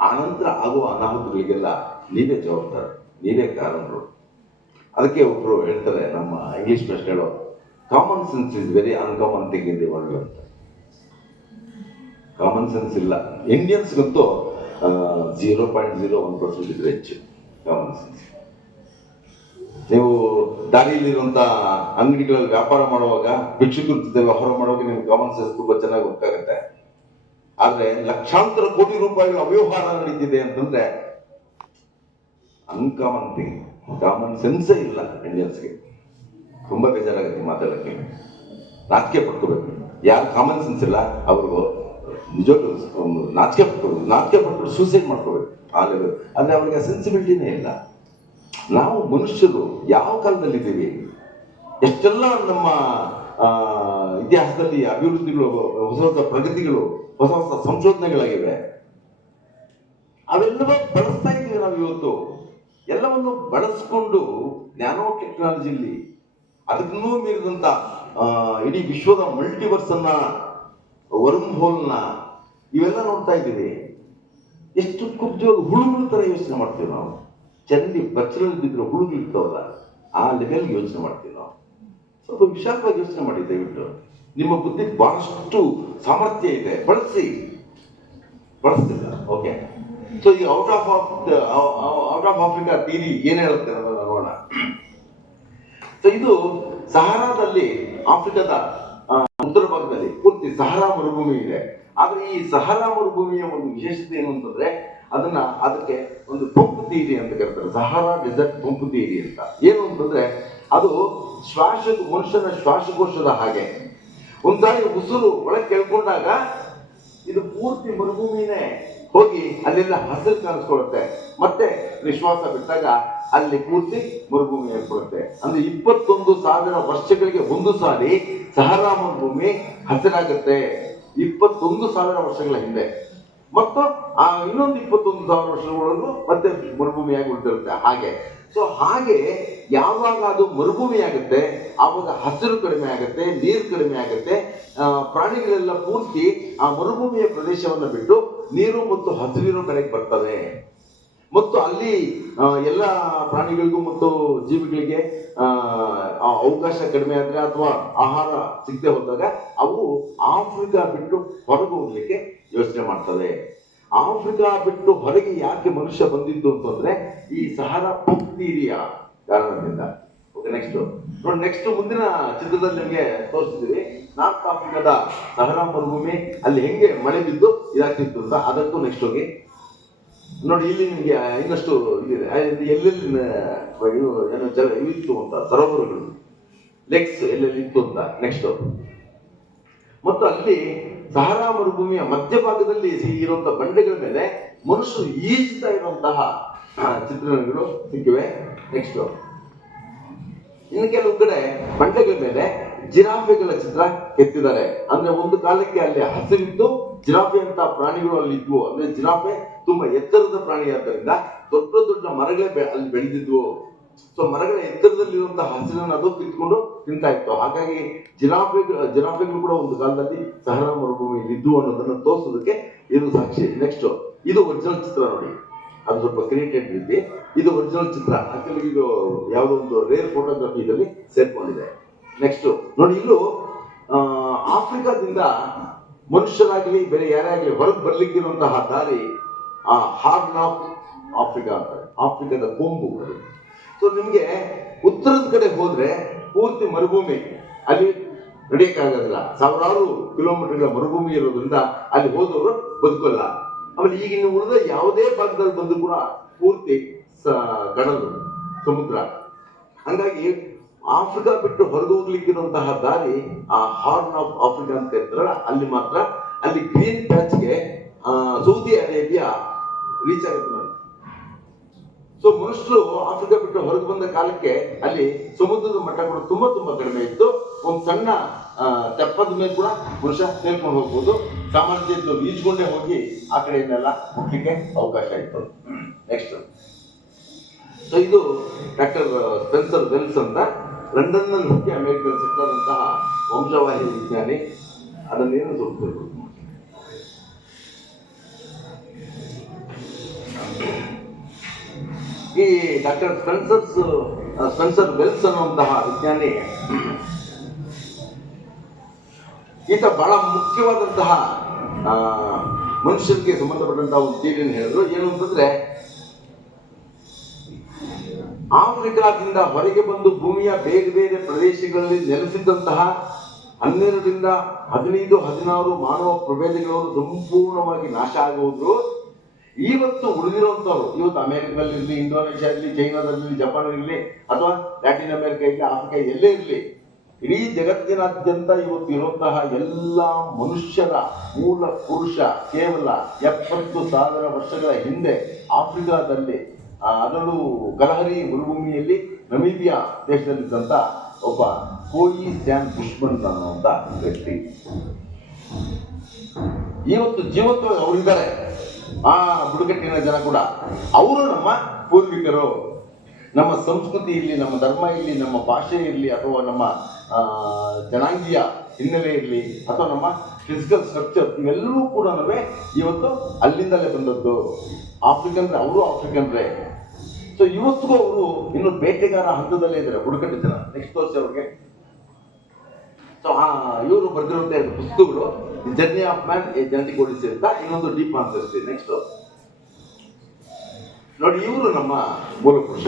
ಆನಂತರ ಆಗುವ ಅನಾಹುತಗಳಿಗೆಲ್ಲ ನೀವೇ ಜವಾಬ್ದಾರ, ನೀವೇ ಕಾರಣರು. ಅದಕ್ಕೆ ಒಬ್ರು ಹೇಳ್ತಾರೆ, ನಮ್ಮ ಇಂಗ್ಲಿಷ್ ಭಾಷೆ ಹೇಳೋ, common sense is very uncommon thing in the world ಅಂತ. ಕಾಮನ್ ಸೆನ್ಸ್ ಇಲ್ಲ ಇಂಡಿಯನ್ಸ್ಗಂತೂ 0.01% ಇದ್ರೆ ಹೆಚ್ಚು ಕಾಮನ್ ಸೆನ್ಸ್. ನೀವು ದಾರಿಯಲ್ಲಿರುವಂತ ಅಂಗಡಿಗಳಲ್ಲಿ ವ್ಯಾಪಾರ ಮಾಡುವಾಗ, ಭಿಕ್ಷುಕರ ಜೊತೆ ವ್ಯವಹಾರ ಮಾಡುವಾಗ ನಿಮ್ಗೆ ಕಾಮನ್ ಸೆನ್ಸ್ ತುಂಬಾ ಚೆನ್ನಾಗಿ ಗೊತ್ತಾಗುತ್ತೆ. ಆದ್ರೆ ಲಕ್ಷಾಂತರ ಕೋಟಿ ರೂಪಾಯಿಗಳ ಅವ್ಯವಹಾರ ನಡೀತಿದೆ ಅಂತಂದ್ರೆ ಅನ್ಕಾಮನ್ ಥಿಂಗ್. ಕಾಮನ್ ಸೆನ್ಸೇ ಇಲ್ಲ ಇಂಡಿಯನ್ಸ್ಗೆ. ತುಂಬಾ ಬೇಜಾರಾಗುತ್ತೆ ಮಾತಾಡೋಕ್ಕೆ, ನಾಚಿಕೆ ಪಡ್ಕೋಬೇಕು. ಯಾರು ಕಾಮನ್ ಸೆನ್ಸ್ ಇಲ್ಲ ಅವ್ರಿಗೂ ನಿಜವಾಗ್ಲೂ ಒಂದು ನಾಚಿಕೆ ಪಡ್ಕೊಂಡು ಸೂಸೈಡ್ ಮಾಡ್ಕೋಬೇಕು ಆ ಲೆವೆಲ್. ಅಂದ್ರೆ ಅವ್ರಿಗೆ ಸೆನ್ಸಿಬಿಲಿಟಿನೇ ಇಲ್ಲ. ನಾವು ಮನುಷ್ಯರು ಯಾವ ಕಾಲದಲ್ಲಿದ್ದೀವಿ, ಎಷ್ಟೆಲ್ಲ ನಮ್ಮ ಇತಿಹಾಸದಲ್ಲಿ ಅಭಿವೃದ್ಧಿಗಳು, ಹೊಸ ಹೊಸ ಪ್ರಗತಿಗಳು, ಹೊಸ ಹೊಸ ಸಂಶೋಧನೆಗಳಾಗಿವೆ. ಅವೆಲ್ಲವೂ ಬಳಸ್ತಾ ಇದ್ದೀವಿ ನಾವು ಇವತ್ತು. ಎಲ್ಲವನ್ನು ಬಳಸ್ಕೊಂಡು ನ್ಯಾನೋ ಟೆಕ್ನಾಲಜಿಲಿ ಅದಕ್ಕೂ ಮೀರಿದಂತ ಇಡೀ ವಿಶ್ವದ ಮಲ್ಟಿವರ್ಸ್ ಅನ್ನ, ವರ್ಮ್ ಹೋಲ್ನ ಇವೆಲ್ಲ ನೋಡ್ತಾ ಇದ್ದೀವಿ. ಎಷ್ಟು ಕುಬ್ಜವಾಗಿ ಹುಳುಗಳ ತರ ಯೋಚನೆ ಮಾಡ್ತೀವಿ ನಾವು. ಚಂಡಿ ಬಚ್ಚಲಲ್ಲಿ ಬಿದ್ದರೆ ಹುಳುಗಳಿರ್ತಾವಲ್ಲ, ಆ ಲೆವೆಲ್ ಯೋಚನೆ ಮಾಡ್ತೀವಿ ನಾವು. ಸ್ವಲ್ಪ ವಿಶಾಲವಾಗಿ ಯೋಚನೆ ಮಾಡಿ ದಯವಿಟ್ಟು. ನಿಮ್ಮ ಬುದ್ಧಿ ಬಹಳಷ್ಟು ಸಾಮರ್ಥ್ಯ ಇದೆ, ಬಳಸ್ತಿಲ್ಲ. ಓಕೆ, ಸೊ ಈ ಔಟ್ ಆಫ್ ಆಫ್ರಿಕಾ ತೀರಿ ಏನ್ ಹೇಳುತ್ತೆ ನೋಡೋಣ. ಸೊ ಇದು ಸಹಾರಾದಲ್ಲಿ, ಆಫ್ರಿಕಾದ ಉತ್ತರ ಭಾಗದಲ್ಲಿ ಪೂರ್ತಿ ಸಹಾರಾ ಮರುಭೂಮಿ ಇದೆ. ಆದ್ರೆ ಈ ಸಹಾರಾ ಮರುಭೂಮಿಯ ಒಂದು ವಿಶೇಷತೆ ಏನು ಅಂತಂದ್ರೆ, ಅದಕ್ಕೆ ಒಂದು ಪಂಪ್ ಥಿಯರಿ ಅಂತ ಕರೀತಾರೆ, ಸಹಾರಾ ಡೆಸರ್ಟ್ ಪಂಪ್ ಥಿಯರಿ ಅಂತ. ಏನು ಅಂತಂದ್ರೆ, ಅದು ಮನುಷ್ಯನ ಶ್ವಾಸಕೋಶದ ಹಾಗೆ. ಒಂದ್ಸಾರಿ ಉಸಿರು ಒಳಗೆ ಕೇಳ್ಕೊಂಡಾಗ ಇದು ಪೂರ್ತಿ ಮರುಭೂಮಿನೇ ಹೋಗಿ ಅಲ್ಲೆಲ್ಲ ಹಸಿರು ಕಾಣಿಸ್ಕೊಳ್ಳುತ್ತೆ. ಮತ್ತೆ ನಿಶ್ವಾಸ ಬಿಟ್ಟಾಗ ಅಲ್ಲಿ ಪೂರ್ತಿ ಮರುಭೂಮಿ ಏರ್ಪಡುತ್ತೆ. ಅಂದ್ರೆ 21,000 ವರ್ಷಗಳಿಗೆ ಒಂದು ಸಾರಿ ಸಹಾರಾ ಮರುಭೂಮಿ ಹಸಿರಾಗುತ್ತೆ. 21,000 ವರ್ಷಗಳ ಹಿಂದೆ. ಮತ್ತು ಇನ್ನೊಂದು 21,000 ವರ್ಷಗಳವರೆಗೂ ಮತ್ತೆ ಮರುಭೂಮಿಯಾಗಿ ಉಳಿದಿರುತ್ತೆ ಹಾಗೆ. ಸೊ ಹಾಗೆ ಯಾವಾಗ ಅದು ಮರುಭೂಮಿ ಆಗುತ್ತೆ, ಆವಾಗ ಹಸಿರು ಕಡಿಮೆ ಆಗುತ್ತೆ, ನೀರು ಕಡಿಮೆ ಆಗುತ್ತೆ. ಪ್ರಾಣಿಗಳೆಲ್ಲ ಪೂರ್ತಿ ಆ ಮರುಭೂಮಿಯ ಪ್ರದೇಶವನ್ನು ಬಿಟ್ಟು ನೀರು ಮತ್ತು ಹಸಿರಿರೋ ಕಡೆಗೆ ಬರ್ತವೆ. ಮತ್ತು ಅಲ್ಲಿ ಎಲ್ಲ ಪ್ರಾಣಿಗಳಿಗೂ ಮತ್ತು ಜೀವಿಗಳಿಗೆ ಅವಕಾಶ ಕಡಿಮೆ ಆದ್ರೆ ಅಥವಾ ಆಹಾರ ಸಿಗದೆ ಹೋದಾಗ ಅವು ಆಫ್ರಿಕಾ ಬಿಟ್ಟು ಹೊರಗೆ ಹೋಗ್ಲಿಕ್ಕೆ ಯೋಚನೆ ಮಾಡ್ತವೆ. ಆಫ್ರಿಕಾ ಬಿಟ್ಟು ಹೊರಗೆ ಯಾಕೆ ಮನುಷ್ಯ ಬಂದಿದ್ದು ಅಂತಂದ್ರೆ ಈ ಸಹಾರಾ ಪಂಪ್ ಥಿಯರಿಯ ಕಾರಣದಿಂದ. ಓಕೆ, ನೆಕ್ಸ್ಟ್ ಮುಂದಿನ ಚಿತ್ರದಲ್ಲಿ ನಿಮಗೆ ತೋರಿಸ್ತೀವಿ. ನಾರ್ತ್ ಆಫ್ರಿಕಾದ ಸಹಾರಾ ಮರುಭೂಮಿ ಅಲ್ಲಿ ಹೆಂಗೆ ಮಳೆ ಬಿದ್ದು ಇದಾಗ್ತಿತ್ತು ಅಂತ. ಅದಕ್ಕೂ ನೆಕ್ಸ್ಟ್ ಹೋಗಿ ನೋಡಿ. ಇಲ್ಲಿ ನಿಮ್ಗೆ ಇನ್ನಷ್ಟು ಇದಿದೆ, ಎಲ್ಲೆಲ್ಲಿ ಇತ್ತು ಅಂತ, ಸರೋವರಗಳು, ಲೆಕ್ಸ್ ಎಲ್ಲೆಲ್ಲಿ ಇತ್ತು ಅಂತ. ನೆಕ್ಸ್ಟ್ ಮತ್ತು ಅಲ್ಲಿ ಸಹಾರಾ ಮರುಭೂಮಿಯ ಮಧ್ಯಭಾಗದಲ್ಲಿ ಇರುವಂತಹ ಬಂಡೆಗಳ ಮೇಲೆ ಮನುಷ್ಯರು ಈಜ್ತಾ ಇರುವಂತಹ ಚಿತ್ರಣಗಳು ಸಿಕ್ಕಿವೆ. ನೆಕ್ಸ್ಟ್ ಇನ್ನು ಕೆಲವು ಕಡೆ ಬಂಡೆಗಳ ಮೇಲೆ ಜಿರಾಫೆಗಳ ಚಿತ್ರ ಕೆತ್ತಿದ್ದಾರೆ. ಅಂದ್ರೆ ಒಂದು ಕಾಲಕ್ಕೆ ಅಲ್ಲಿ ಹಸಿರಿದ್ದು ಜಿರಾಫೆ ಅಂತ ಪ್ರಾಣಿಗಳು ಅಲ್ಲಿ ಇದ್ವು. ಅಂದ್ರೆ ಜಿರಾಫೆ ತುಂಬಾ ಎತ್ತರದ ಪ್ರಾಣಿ ಆದ್ದರಿಂದ ದೊಡ್ಡ ದೊಡ್ಡ ಮರಗಳೇ ಅಲ್ಲಿ ಬೆಳೆದಿದ್ವು. ಸೊ ಮರಗಳ ಎತ್ತರದಲ್ಲಿರುವಂತಹ ಹಸಿರನ್ನು ಅದು ಕಿತ್ಕೊಂಡು ತಿಂತಾ ಇತ್ತು. ಹಾಗಾಗಿ ಜಿರಾಫೆಗಳು ಕೂಡ ಒಂದು ಕಾಲದಲ್ಲಿ ಸಹಾರಾ ಮರುಭೂಮಿಯಲ್ಲಿ ಇದ್ವು ಅನ್ನೋದನ್ನ ತೋರಿಸೋದಕ್ಕೆ ಇದು ಸಾಕ್ಷಿ. ನೆಕ್ಸ್ಟ್ ಇದು ಒರಿಜಿನಲ್ ಚಿತ್ರ ನೋಡಿ, ಅದು ಸ್ವಲ್ಪ ಕ್ರಿಯೇಟೆಡ್ ರೀತಿ. ಇದು ಒರಿಜಿನಲ್ ಚಿತ್ರ. ಆಕ್ಚುಲಿ ಇದು ಯಾವುದೋ ಒಂದು ರೇರ್ ಫೋಟೋಗ್ರಫಿ ಇದರಲ್ಲಿ ಸೇರ್ಕೊಂಡಿದೆ. ನೆಕ್ಸ್ಟ್ ನೋಡಿ, ಇಲ್ಲೂ ಆಫ್ರಿಕಾದಿಂದ ಮನುಷ್ಯರಾಗಲಿ ಬೇರೆ ಯಾರೇ ಆಗಲಿ ಹೊರಗೆ ಬರ್ಲಿಕ್ಕಿರುವಂತಹ ದಾರಿ ಆ ಹಾರ್ನ್ ಆಫ್ ಆಫ್ರಿಕಾ ಅಂತಾರೆ, ಆಫ್ರಿಕಾದ ಕೊಂಬು. ಸೊ ನಿಮ್ಗೆ ಉತ್ತರದ ಕಡೆ ಹೋದ್ರೆ ಪೂರ್ತಿ ಮರುಭೂಮಿ, ಅಲ್ಲಿ ನಡೆಯಕ್ಕಾಗೋದಿಲ್ಲ, ಸಾವಿರಾರು ಕಿಲೋಮೀಟರ್ಗಳ ಮರುಭೂಮಿ ಇರೋದ್ರಿಂದ ಅಲ್ಲಿ ಹೋದವರು ಬದುಕಲ್ಲ. ಆಮೇಲೆ ಈಗ ಇನ್ನು ಉಳಿದ ಯಾವುದೇ ಭಾಗದಲ್ಲಿ ಬಂದು ಕೂಡ ಪೂರ್ತಿ ಕಡಲು, ಸಮುದ್ರ. ಹಂಗಾಗಿ ಆಫ್ರಿಕಾ ಬಿಟ್ಟು ಹೊರಗೆ ಹೋಗ್ಲಿಕ್ಕಿರುವಂತಹ ದಾರಿ ಆ ಹಾರ್ನ್ ಆಫ್ ಆಫ್ರಿಕಾ ಅಂತ ಹೇಳ್ತಾರಲ್ಲ, ಅಲ್ಲಿ ಮಾತ್ರ, ಅಲ್ಲಿ ಗ್ರೀನ್ ಪ್ಯಾಚ್ಗೆ ಸೌದಿ ಅರೇಬಿಯಾ ರೀಚ್ ಆಗುತ್ತೆ ನೋಡಿ. ಸೊ ಮನುಷ್ಯರು ಆಫ್ರಿಕಾ ಬಿಟ್ಟು ಹೊರಗೆ ಬಂದ ಕಾಲಕ್ಕೆ ಅಲ್ಲಿ ಸಮುದ್ರದ ಮಟ್ಟ ಕೂಡ ತುಂಬಾ ತುಂಬಾ ಕಡಿಮೆ ಇತ್ತು. ಒಂದು ಸಣ್ಣ ತೆಪ್ಪದ ಮೇಲೆ ಕೂಡ ಮನುಷ್ಯ ತೇಲ್ಕೊಂಡು ಹೋಗ್ಬೋದು, ಸಾಮರ್ಥ್ಯ ಇದ್ದು ಈಜ್ಕೊಂಡೇ ಹೋಗಿ ಆ ಕಡೆಯನ್ನೆಲ್ಲ ಮುಟ್ಲಿಕ್ಕೆ ಅವಕಾಶ ಇತ್ತು. ನೆಕ್ಸ್ಟ್, ಸೊ ಇದು ಡಾಕ್ಟರ್ ಸ್ಪೆನ್ಸರ್ ವೆಲ್ಸ್ ಅಂತ, ಲಂಡನ್ ನಲ್ಲಿ ಹುಟ್ಟಿ ಅಮೆರಿಕನ್ ಸೆಟ್ಲ್ ಆದಂತಹ ವಂಶವಾಹಿ ವಿಜ್ಞಾನಿ. ಅದನ್ನೇನು ಸ್ವಲ್ಪ ಈ ಡಾಕ್ಟರ್ ಸ್ಪೆನ್ಸರ್ ವೆಲ್ಸ್ ಅನ್ನುವಂತಹ ವಿಜ್ಞಾನಿ, ಈತ ಬಹಳ ಮುಖ್ಯವಾದಂತಹ ಮನುಷ್ಯರಿಗೆ ಸಂಬಂಧಪಟ್ಟಂತಹ ಒಂದು ಥಿಯರಿಯನ್ನು ಹೇಳಿದ್ರು. ಏನು ಅಂತಂದ್ರೆ, ಆಫ್ರಿಕಾದಿಂದ ಹೊರಗೆ ಬಂದು ಭೂಮಿಯ ಬೇರೆ ಬೇರೆ ಪ್ರದೇಶಗಳಲ್ಲಿ ನೆಲೆಸಿದ್ದಂತಹ 12ರಿಂದ 15-16 ಮಾನವ ಪ್ರಭೇದಗಳವರು ಸಂಪೂರ್ಣವಾಗಿ ನಾಶ ಆಗುವುದು. ಇವತ್ತು ಉಳಿದಿರುವಂತವ್ರು, ಇವತ್ತು ಅಮೆರಿಕದಲ್ಲಿ ಇರಲಿ, ಇಂಡೋನೇಷ್ಯಾ ಇರಲಿ, ಚೈನಾದಲ್ಲಿ, ಜಪಾನ್ ಇರಲಿ, ಅಥವಾ ಲ್ಯಾಟಿನ್ ಅಮೆರಿಕ ಇರಲಿ, ಆಫ್ರಿಕಾ ಎಲ್ಲೇ ಇರಲಿ, ಇಡೀ ಜಗತ್ತಿನಾದ್ಯಂತ ಇವತ್ತು ಇರುವಂತಹ ಎಲ್ಲ ಮನುಷ್ಯರ ಮೂಲ ಪುರುಷ ಕೇವಲ 70,000 ವರ್ಷಗಳ ಹಿಂದೆ ಆಫ್ರಿಕಾದಲ್ಲಿ, ಅದರಲ್ಲೂ ಕಲಹರಿ ಮರುಭೂಮಿಯಲ್ಲಿ ನಮೀಬಿಯಾ ದೇಶದಲ್ಲಿದ್ದಂತ ಒಬ್ಬ ಕೋಯಿ ಸ್ಯಾನ್ ಬುಷ್ಮನ್ ಅನ್ನುವಂತ ವ್ಯಕ್ತಿ ಇವತ್ತು ಜೀವಂತವಾಗಿ ಅವರಿದ್ದಾರೆ. ಆ ಬುಡಕಟ್ಟಿನ ಜನ ಕೂಡ ಅವರು ನಮ್ಮ ಪೂರ್ವಿಕರು. ನಮ್ಮ ಸಂಸ್ಕೃತಿ ಇರಲಿ, ನಮ್ಮ ಧರ್ಮ ಇರಲಿ, ನಮ್ಮ ಭಾಷೆ ಇರಲಿ, ಅಥವಾ ನಮ್ಮ ಜನಾಂಗೀಯ ಹಿನ್ನೆಲೆ ಇರಲಿ, ಅಥವಾ ನಮ್ಮ ಫಿಸಿಕಲ್ ಸ್ಟ್ರಕ್ಚರ್, ಇವೆಲ್ಲವೂ ಕೂಡ ಇವತ್ತು ಅಲ್ಲಿಂದಲೇ ಬಂದದ್ದು. ಅವರು ಆಫ್ರಿಕನ್ರೇ. ಸೊ ಇವತ್ತಿಗೂ ಅವರು ಇನ್ನು ಬೇಟೆಗಾರ ಹಂತದಲ್ಲೇ ಇದ್ದಾರೆ ಬುಡಕಟ್ಟು ಜನ. ನೆಕ್ಸ್ಟ್ ತೋರಿಸಿ ಅವ್ರಿಗೆ. ಸೊ ಇವರು ಬರೆದಿರುವಂತ ಪುಸ್ತಕಗಳು journey of man a genetic odyssey ಅಂತ, ಇನ್ನೊಂದು ಡೀಪ್ ಆನ್ಸೆಸ್ಟ್ರಿ. ನೆಕ್ಸ್ಟ್ ನೋಡಿ, ಇವರು ನಮ್ಮ ಮೂಲ ಪುರುಷ.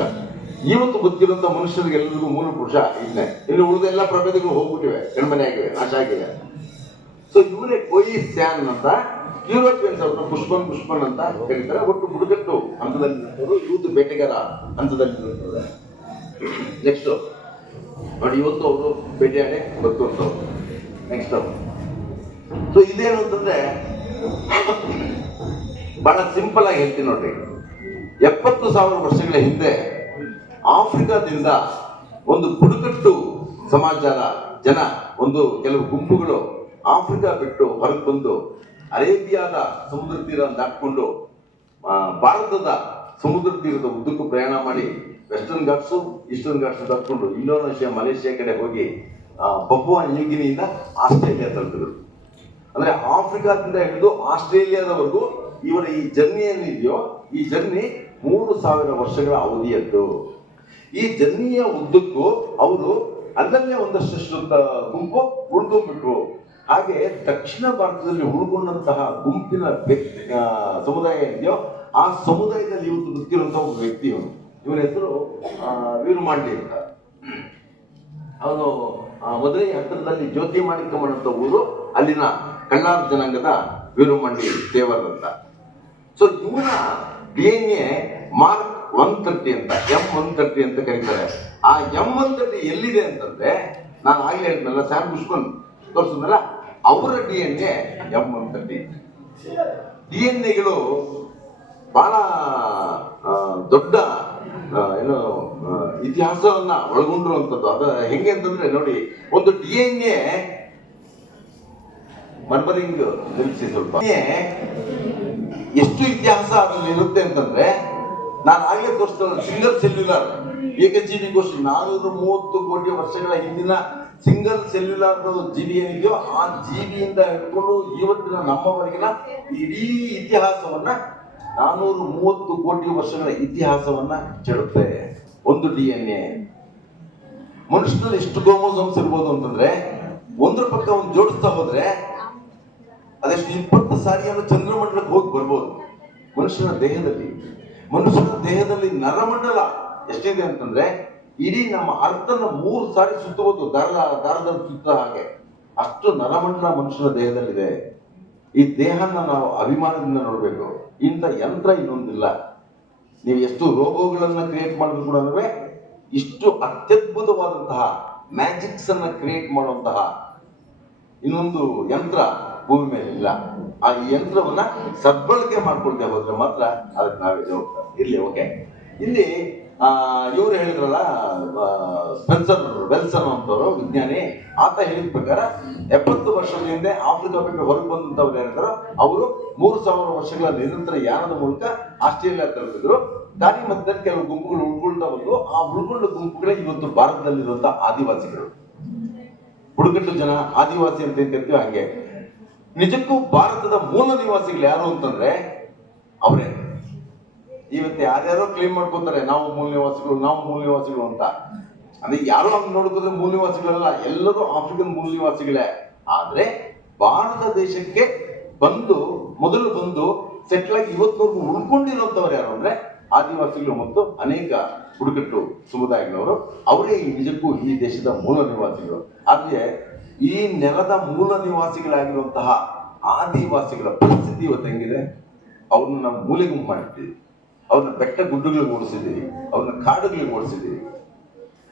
ಇವತ್ತು ಗೊತ್ತಿರುವಂತ ಮನುಷ್ಯರಿಗೆಲ್ಲರಿಗೂ ಮೂಲ ಪುರುಷ ಇದನ್ನೇ. ಇನ್ನು ಉಳಿದ ಎಲ್ಲ ಪ್ರಭೇದಗಳು ಹೋಗ್ಬಿಟ್ಟಿವೆ, ಕಣ್ಮನೆ ಆಗಿವೆ, ನಾಶ ಆಗಿದೆ. ಸೊ ಇವರೇ ಕೋಯಿ ಸ್ಯಾನ್ ಅಂತ, ಯುರೋಪಿಯನ್ಸ್ ಅವ್ರನ್ನ ಪುಷ್ಪನ್ ಅಂತ ಕರೀತಾರೆ. ಒಟ್ಟು ಬುಡಕಟ್ಟು ಹಂತದಲ್ಲಿ ಇವತ್ತು ಬೇಟೆಗಾರ ಹಂತದಲ್ಲಿ. ನೆಕ್ಸ್ಟ್ ನೋಡಿ, ಇವತ್ತು ಅವರು ಬೇಟೆಯಾಡೆ ಬದುಕುವಂಥವ್ರು. ನೆಕ್ಸ್ಟ್, ಸೊ ಇದೇನು ಅಂತಂದ್ರೆ ಬಹಳ ಸಿಂಪಲ್ ಆಗಿ ಹೇಳ್ತೀನಿ ನೋಡ್ರಿ. 70,000 ವರ್ಷಗಳ ಹಿಂದೆ ಆಫ್ರಿಕಾದಿಂದ ಒಂದು ಬುಡಕಟ್ಟು ಸಮಾಜದ ಜನ, ಕೆಲವು ಗುಂಪುಗಳು ಆಫ್ರಿಕಾ ಬಿಟ್ಟು ಹೊರಗೆ ಬಂದು ಅರೇಬಿಯಾದ ಸಮುದ್ರ ತೀರ ದಾಟ್ಕೊಂಡು ಭಾರತದ ಸಮುದ್ರ ತೀರದ ಉದ್ದಕ್ಕೂ ಪ್ರಯಾಣ ಮಾಡಿ ವೆಸ್ಟರ್ನ್ ಘಾಟ್ಸು, ಈಸ್ಟರ್ನ್ ಘಾಟ್ಸ್ ದಾಟ್ಕೊಂಡು ಇಂಡೋನೇಷ್ಯಾ, ಮಲೇಷ್ಯಾ ಕಡೆ ಹೋಗಿ ಪಪುವಾ ನ್ಯೂಗಿನಿಯಿಂದ ಆಸ್ಟ್ರೇಲಿಯಾ ತಲುಪಿದ್ರು. ಅಂದ್ರೆ ಆಫ್ರಿಕಾದಿಂದ ಹಿಡಿದು ಆಸ್ಟ್ರೇಲಿಯಾದವರೆಗೂ ಇವರ ಈ ಜರ್ನಿ ಏನಿದೆಯೋ, ಈ ಜರ್ನಿ 3,000 ವರ್ಷಗಳ ಅವಧಿಯದ್ದು. ಈ ಜರ್ನಿಯ ಉದ್ದಕ್ಕೂ ಅವರು ಅಲ್ಲಲ್ಲೇ ಒಂದಷ್ಟು ಗುಂಪು ಉಳ್ಕೊಂಡ್ಬಿಟ್ರು. ಹಾಗೆ ದಕ್ಷಿಣ ಭಾರತದಲ್ಲಿ ಉಳ್ಕೊಂಡಂತಹ ಗುಂಪಿನ ಸಮುದಾಯ ಇದೆಯೋ, ಆ ಸಮುದಾಯದಲ್ಲಿ ಇವತ್ತು ಬದುಕಿರುವಂತಹ ಒಬ್ಬ ವ್ಯಕ್ತಿ ಇವನ ಹೆಸರು ವೀರಮಾಂಡಿ ಅಂತ. ಅವನು ಮದುವೆ ಹತ್ತಿರದಲ್ಲಿ ಜ್ಯೋತಿ ಮಾಣಿಕ್ಯಮ್ಮನ್ ಅಂತ ಊರು, ಅಲ್ಲಿನ ಕಳ್ಳಾರ್ ಜನಾಂಗದ ವೀರಮಾಂಡಿ ದೇವರ್ ಅಂತ. ಸೊ ಇವನ DNA ಮಾರ್ಕ್ 130 ಅಂತ, M130 ಅಂತ ಕರೀತಾರೆ. ಆ M130 ಎಲ್ಲಿದೆ ಅಂತಂದ್ರೆ, ನಾನು ಆಗ್ಲೇ ಹೇಳಿದ್ನಲ್ಲ, ಸ್ಯಾಮ್ ಬುಷ್ಮನ್ ತೋರಿಸಿದ್ನಲ್ಲ, ಅವರ DNA M130. DNA ಬಹಳ ದೊಡ್ಡ ಇತಿಹಾಸವನ್ನ ಒಳಗೊಂಡಿರುವಂಥದ್ದು. ಅದು ಹೆಂಗೆ ಅಂತಂದ್ರೆ ನೋಡಿ, ಒಂದು DNA ಮರ್ಮರಿಂಗ್ ನಿಲ್ಲಿಸಿ ಸ್ವಲ್ಪ, ಎಷ್ಟು ಇತಿಹಾಸ ಅದರಲ್ಲಿ ಇರುತ್ತೆ ಅಂತಂದ್ರೆ, ನಾನು ಆಗ್ಲೇ ತೋರಿಸ್ತೇನೆ, ಸಿಂಗಲ್ ಸೆಲ್ಯುಲಾರ್ ಏಕಜೀವಿ ಕೋಶ 430 ಕೋಟಿ ವರ್ಷಗಳ ಹಿಂದಿನ ಸಿಂಗಲ್ ಸೆಲ್ಯುಲಾರ್ ಜೀವಿ ಏನಿದೆಯೋ, ಆ ಜೀವಿಯಿಂದ ಹಿಡ್ಕೊಂಡು ಇವತ್ತಿನ ನಮ್ಮವರೆಗಿನ ಇಡೀ ಇತಿಹಾಸವನ್ನ 430 ಕೋಟಿ ವರ್ಷಗಳ ಇತಿಹಾಸವನ್ನ ಚೆಡುತ್ತೆ ಒಂದು DNA. ಮನುಷ್ಯನಲ್ಲಿ ಎಷ್ಟು ಕ್ರೋಮೋಸೋಮ್ಸ್ ಇರ್ಬೋದು ಅಂತಂದ್ರೆ ಒಂದ್ರ ಪಕ್ಕ ಒಂದು ಜೋಡಿಸ್ತಾ ಹೋದ್ರೆ ಅದೆಷ್ಟು 20 ಸಾರಿ ಅಂದ್ರೆ ಚಂದ್ರಮಂಡಲಕ್ಕೆ ಹೋಗಿ ಬರ್ಬೋದು. ಮನುಷ್ಯನ ದೇಹದಲ್ಲಿ ನರಮಂಡಲ ಎಷ್ಟಿದೆ ಅಂತಂದ್ರೆ ಇಡೀ ನಮ್ಮ ಅರ್ಥನ 3 ಸಾರಿ ಸುತ್ತಬಹುದು, ದಾರದಲ್ಲಿ ಸುತ್ತ ಹಾಗೆ. ಅಷ್ಟು ನರಮಂಡಲ ಮನುಷ್ಯನ ದೇಹದಲ್ಲಿದೆ. ಈ ದೇಹನ ನಾವು ಅಭಿಮಾನದಿಂದ ನೋಡ್ಬೇಕು. ಇಂಥ ಯಂತ್ರ ಇನ್ನೊಂದಿಲ್ಲ. ನೀವು ಎಷ್ಟು ರೋಬೋಗಳನ್ನ ಕ್ರಿಯೇಟ್ ಮಾಡಿದ್ರು ಕೂಡ ಇಷ್ಟು ಅತ್ಯದ್ಭುತವಾದಂತಹ ಮ್ಯಾಜಿಕ್ಸ್ ಅನ್ನ ಕ್ರಿಯೇಟ್ ಮಾಡುವಂತಹ ಇನ್ನೊಂದು ಯಂತ್ರ ಭೂಮಿ ಮೇಲೆ ಇಲ್ಲ. ಆ ಯಂತ್ರವನ್ನ ಸದ್ಬಳಕೆ ಮಾಡ್ಕೊಳ್ತೇ ಹೋದ್ರೆ ಮಾತ್ರ ಅದಕ್ಕೆ ನಾವೇ ಹೋಗ್ತಾರೆ. ಇರ್ಲಿ, ಓಕೆ. ಇಲ್ಲಿ ಇವ್ರು ಹೇಳಿದ್ರಲ್ಲ, ಸ್ಪೆನ್ಸರ್ ವೆಲ್ಸನ್ ಅಂತವರು ವಿಜ್ಞಾನಿ, ಆತ ಹೇಳಿದ ಪ್ರಕಾರ 70 ವರ್ಷದ ಹಿಂದೆ ಆಫ್ರಿಕಾ ಬಿಟ್ಟು ಹೊರಗೆ ಬಂದಂತವ್ರು ಏನಿದ್ರು ಅವರು 3000 ವರ್ಷಗಳ ನಿರಂತರ ಯಾನದ ಮೂಲಕ ಆಸ್ಟ್ರೇಲಿಯಾ ತಲುಪಿದ್ರು. ದಾರಿ ಮಧ್ಯದಲ್ಲಿ ಕೆಲವು ಗುಂಪುಗಳು ಉಳ್ಕೊಳ್ತಾ ಬಂದು ಆ ಉಳ್ಕೊಂಡ ಗುಂಪುಗಳೇ ಇವತ್ತು ಭಾರತದಲ್ಲಿರುವಂತಹ ಆದಿವಾಸಿಗಳು, ಬುಡಕಟ್ಟು ಜನ, ಆದಿವಾಸಿ ಅಂತ ಕರಿತೀವಿ. ಹಂಗೆ ನಿಜಕ್ಕೂ ಭಾರತದ ಮೂಲ ನಿವಾಸಿಗಳು ಯಾರು ಅಂತಂದ್ರೆ ಅವರೇ. ಇವತ್ತು ಯಾರ್ಯಾರೋ ಕ್ಲೇಮ್ ಮಾಡ್ಕೊತಾರೆ ನಾವು ಮೂಲ ನಿವಾಸಿಗಳು ಅಂತ. ಅಂದ್ರೆ ಯಾರೋ ಹಂಗೆ ನೋಡ್ಕೋದ್ರೆ ಮೂಲ ನಿವಾಸಿಗಳಲ್ಲ, ಎಲ್ಲರೂ ಆಫ್ರಿಕನ್ ಮೂಲ ನಿವಾಸಿಗಳೇ. ಆದ್ರೆ ಭಾರತ ದೇಶಕ್ಕೆ ಮೊದಲು ಬಂದು ಸೆಟ್ಲ್ ಆಗಿ ಇವತ್ತಿನವರೆಗೂ ಉಳ್ಕೊಂಡಿರುವಂತವ್ರು ಯಾರು ಅಂದ್ರೆ ಆದಿವಾಸಿಗಳು ಮತ್ತು ಅನೇಕ ಬುಡಕಟ್ಟು ಸಮುದಾಯಗಳವರು. ಅವರೇ ನಿಜಕ್ಕೂ ಈ ದೇಶದ ಮೂಲ ನಿವಾಸಿಗಳು. ಆದ್ರೆ ಈ ನೆಲದ ಮೂಲ ನಿವಾಸಿಗಳಾಗಿರುವಂತಹ ಆದಿವಾಸಿಗಳ ಪರಿಸ್ಥಿತಿ ಇವತ್ತು ಹೆಂಗಿದೆ? ಅವ್ರನ್ನ ನಾವು ಮೂಲೆಗೆ ಮಾಡಿರ್ತೀವಿ, ಅವ್ರನ್ನ ಬೆಟ್ಟ ಗುಡ್ಡಗಳಿಗೆ ಓಡಿಸಿದ್ದೀವಿ, ಅವ್ರನ್ನ ಕಾಡುಗಳಿಗೆ ಓಡಿಸಿದ್ದೀವಿ.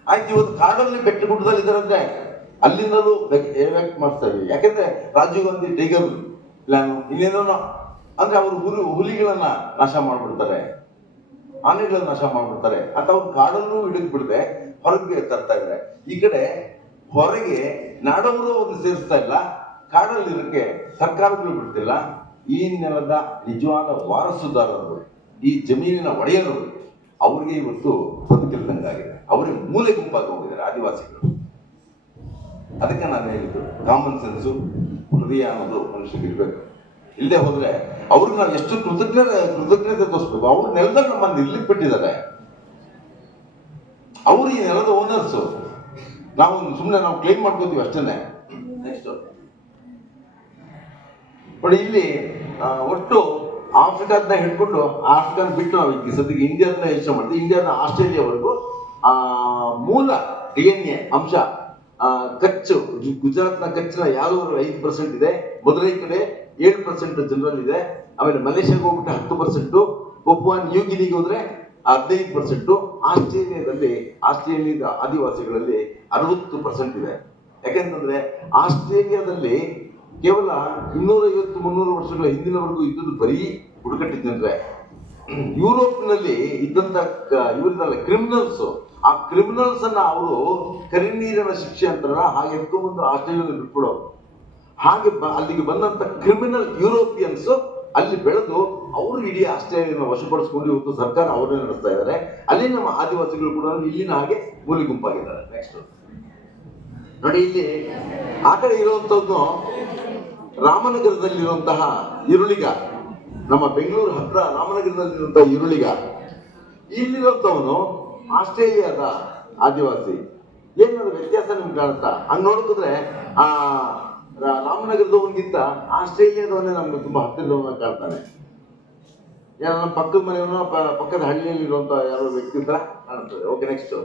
ಆಯ್ತು, ಇವತ್ತು ಕಾಡಲ್ಲಿ ಬೆಟ್ಟ ಗುಡ್ಡದಲ್ಲಿ ಇದಾರೆ ಅಂದ್ರೆ ಅಲ್ಲಿಂದಲೂ ಎವ್ಯಾಕ್ಟ್ ಮಾಡ್ತಾ ಇದೀವಿ. ಯಾಕಂದ್ರೆ ರಾಜೀವ್ ಗಾಂಧಿ ಟೈಗರ್ ಪ್ಲಾನ್ ಇನ್ನೇನೋ ಅಂದ್ರೆ ಅವರು ಹುಲಿಗಳನ್ನ ನಾಶ ಮಾಡ್ಬಿಡ್ತಾರೆ, ಆನೆಗಳನ್ನ ನಾಶ ಮಾಡ್ಬಿಡ್ತಾರೆ ಅಂತ ಅವ್ರು ಕಾಡಲ್ಲೂ ಹಿಡಿದು ಬಿಡದೆ ಹೊರಗೆ ತರ್ತಾ ಇದ್ದಾರೆ. ಈ ಕಡೆ ಹೊರಗೆ ನಾಡವರು ಅವ್ರನ್ನ ಸೇರಿಸ್ತಾ ಇಲ್ಲ, ಕಾಡಲ್ಲಿ ಇರಕ್ಕೆ ಸರ್ಕಾರಗಳು ಬಿಡ್ತಿಲ್ಲ. ಈ ನೆಲದ ನಿಜವಾದ ವಾರಸುದಾರರು, ಈ ಜಮೀನಿನ ಒಡೆಯರು, ಅವ್ರಿಗೆ ಇವತ್ತು ಬದುಕಿಲ್ದಂಗಾಗಿದೆ. ಅವರೇ ಮೂಲೆ ಗುಂಪಾಗಿ ಹೋಗಿದ್ದಾರೆ ಆದಿವಾಸಿಗಳು. ಅದಕ್ಕೆ ನಾನು ಹೇಳಿದ್ದು ಕಾಮನ್ ಸೆನ್ಸು, ಹೃದಯ ಅನ್ನೋದು ಮನುಷ್ಯರಿಗೆ ಇರ್ಬೇಕು. ಇಲ್ಲದೆ ಹೋದ್ರೆ ಅವ್ರಿಗೆ ನಾವು ಎಷ್ಟು ಕೃತಜ್ಞತೆ ತೋರಿಸ್ಬೇಕು. ಅವ್ರ ನೆಲದಲ್ಲಿ ನಮ್ಮನ್ನು ಇರ್ಲಿಕ್ಕೆ ಬಿಟ್ಟಿದ್ದಾರೆ. ಅವರು ಈ ನೆಲದ ಓನರ್ಸು. ನಾವು ಸುಮ್ಮನೆ ಕ್ಲೇಮ್ ಮಾಡ್ಕೋತೀವಿ ಅಷ್ಟೇನೆ. ನೆಕ್ಸ್ಟ್ ನೋಡಿ, ಇಲ್ಲಿ ಒಟ್ಟು ಆಫ್ರಿಕಾದ ಹಿಡ್ಕೊಂಡು ಆಫ್ರಿಕಾನ್ ಬಿಟ್ಟು ನಾವು ಈಗ ಸದ್ಯಕ್ಕೆ ಇಂಡಿಯಾದ ಯೋಚನೆ ಮಾಡ್ತೀವಿ. ಇಂಡಿಯಾದ ಆಸ್ಟ್ರೇಲಿಯಾವರೆಗೂ ಮೂಲ DNA ಅಂಶ ಕಚ್ಚು, ಗುಜರಾತ್ನ ಕಚ್ಚಿನ ಯಾವುದೋ 5% ಇದೆ, ಮದುರೈ ಕಡೆ 7% ಜನರಲ್ ಇದೆ. ಆಮೇಲೆ ಮಲೇಷ್ಯಾಗೆ ಹೋಗ್ಬಿಟ್ಟು 10%, ಪಪುವಾ ನ್ಯೂ ಗಿನಿಗೆ ಹೋದ್ರೆ 15%, ಆಸ್ಟ್ರೇಲಿಯಾದ ಆದಿವಾಸಿಗಳಲ್ಲಿ 60% ಇದೆ. ಯಾಕೆಂತಂದ್ರೆ ಆಸ್ಟ್ರೇಲಿಯಾದಲ್ಲಿ ಕೇವಲ 250-300 ವರ್ಷಗಳ ಹಿಂದಿನವರೆಗೂ ಇದ್ದದ್ದು ಬರೀ ಬುಡಕಟ್ಟು ಜನರೇ. ಯುರೋಪ್ನಲ್ಲಿ ಇದ್ದಂತ ಇವರಿದಲ್ಲ ಕ್ರಿಮಿನಲ್ಸ್, ಆ ಕ್ರಿಮಿನಲ್ಸ್ ಅನ್ನ ಅವರು ಕರಿನೀರಿನ ಶಿಕ್ಷೆ ಅಂತಾರ ಹಾಗೆ ಎತ್ಕೊಂಡ್ಬಂದು ಆಸ್ಟ್ರೇಲಿಯಾದಲ್ಲಿ ಬಿಟ್ಬಿಡೋರು. ಹಾಗೆ ಅಲ್ಲಿಗೆ ಬಂದಂತ ಕ್ರಿಮಿನಲ್ ಯುರೋಪಿಯನ್ಸ್ ಅಲ್ಲಿ ಬೆಳೆದು ಅವರು ಇಡೀ ಆಸ್ಟ್ರೇಲಿಯಾನ ವಶಪಡಿಸ್ಕೊಂಡು ಇವತ್ತು ಸರ್ಕಾರ ಅವರನ್ನೇ ನಡೆಸ್ತಾ ಇದ್ದಾರೆ. ಅಲ್ಲಿ ನಮ್ಮ ಆದಿವಾಸಿಗಳು ಕೂಡ ಇಲ್ಲಿನ ಹಾಗೆ ಮೂಲೆ ಗುಂಪಾಗಿದ್ದಾರೆ. ನೆಕ್ಸ್ಟ್ ನೋಡಿ, ಇಲ್ಲಿ ಆ ಕಡೆ ಇರುವಂತದ್ದು ರಾಮನಗರದಲ್ಲಿರುವಂತಹ ಈರುಳಿಗ, ನಮ್ಮ ಬೆಂಗಳೂರು ಹತ್ರ ರಾಮನಗರದಲ್ಲಿರುವಂತಹ ಈರುಳಿಗ, ಇಲ್ಲಿರುವಂತವನು ಆಸ್ಟ್ರೇಲಿಯಾದ ಆದಿವಾಸಿ. ಏನಾದ್ರು ವ್ಯತ್ಯಾಸ ನಿಮ್ಗೆ ಕಾಣುತ್ತಾ? ಹಂಗ್ ನೋಡಿದ್ರೆ ಆ ರಾಮನಗರದವನಿಗಿಂತ ಆಸ್ಟ್ರೇಲಿಯಾದವನ್ನೇ ನಮ್ಗೆ ತುಂಬಾ ಹತ್ತಿರದವನ್ನ ಕಾಣ್ತಾನೆ. ಯಾರು ನಮ್ಮ ಪಕ್ಕದ ಮನೆಯವನು, ಪಕ್ಕದ ಹಳ್ಳಿಯಲ್ಲಿ ಇರುವಂತ ಯಾರೋ ವ್ಯಕ್ತಿ ತರ ಕಾಣುತ್ತದೆ. Okay, next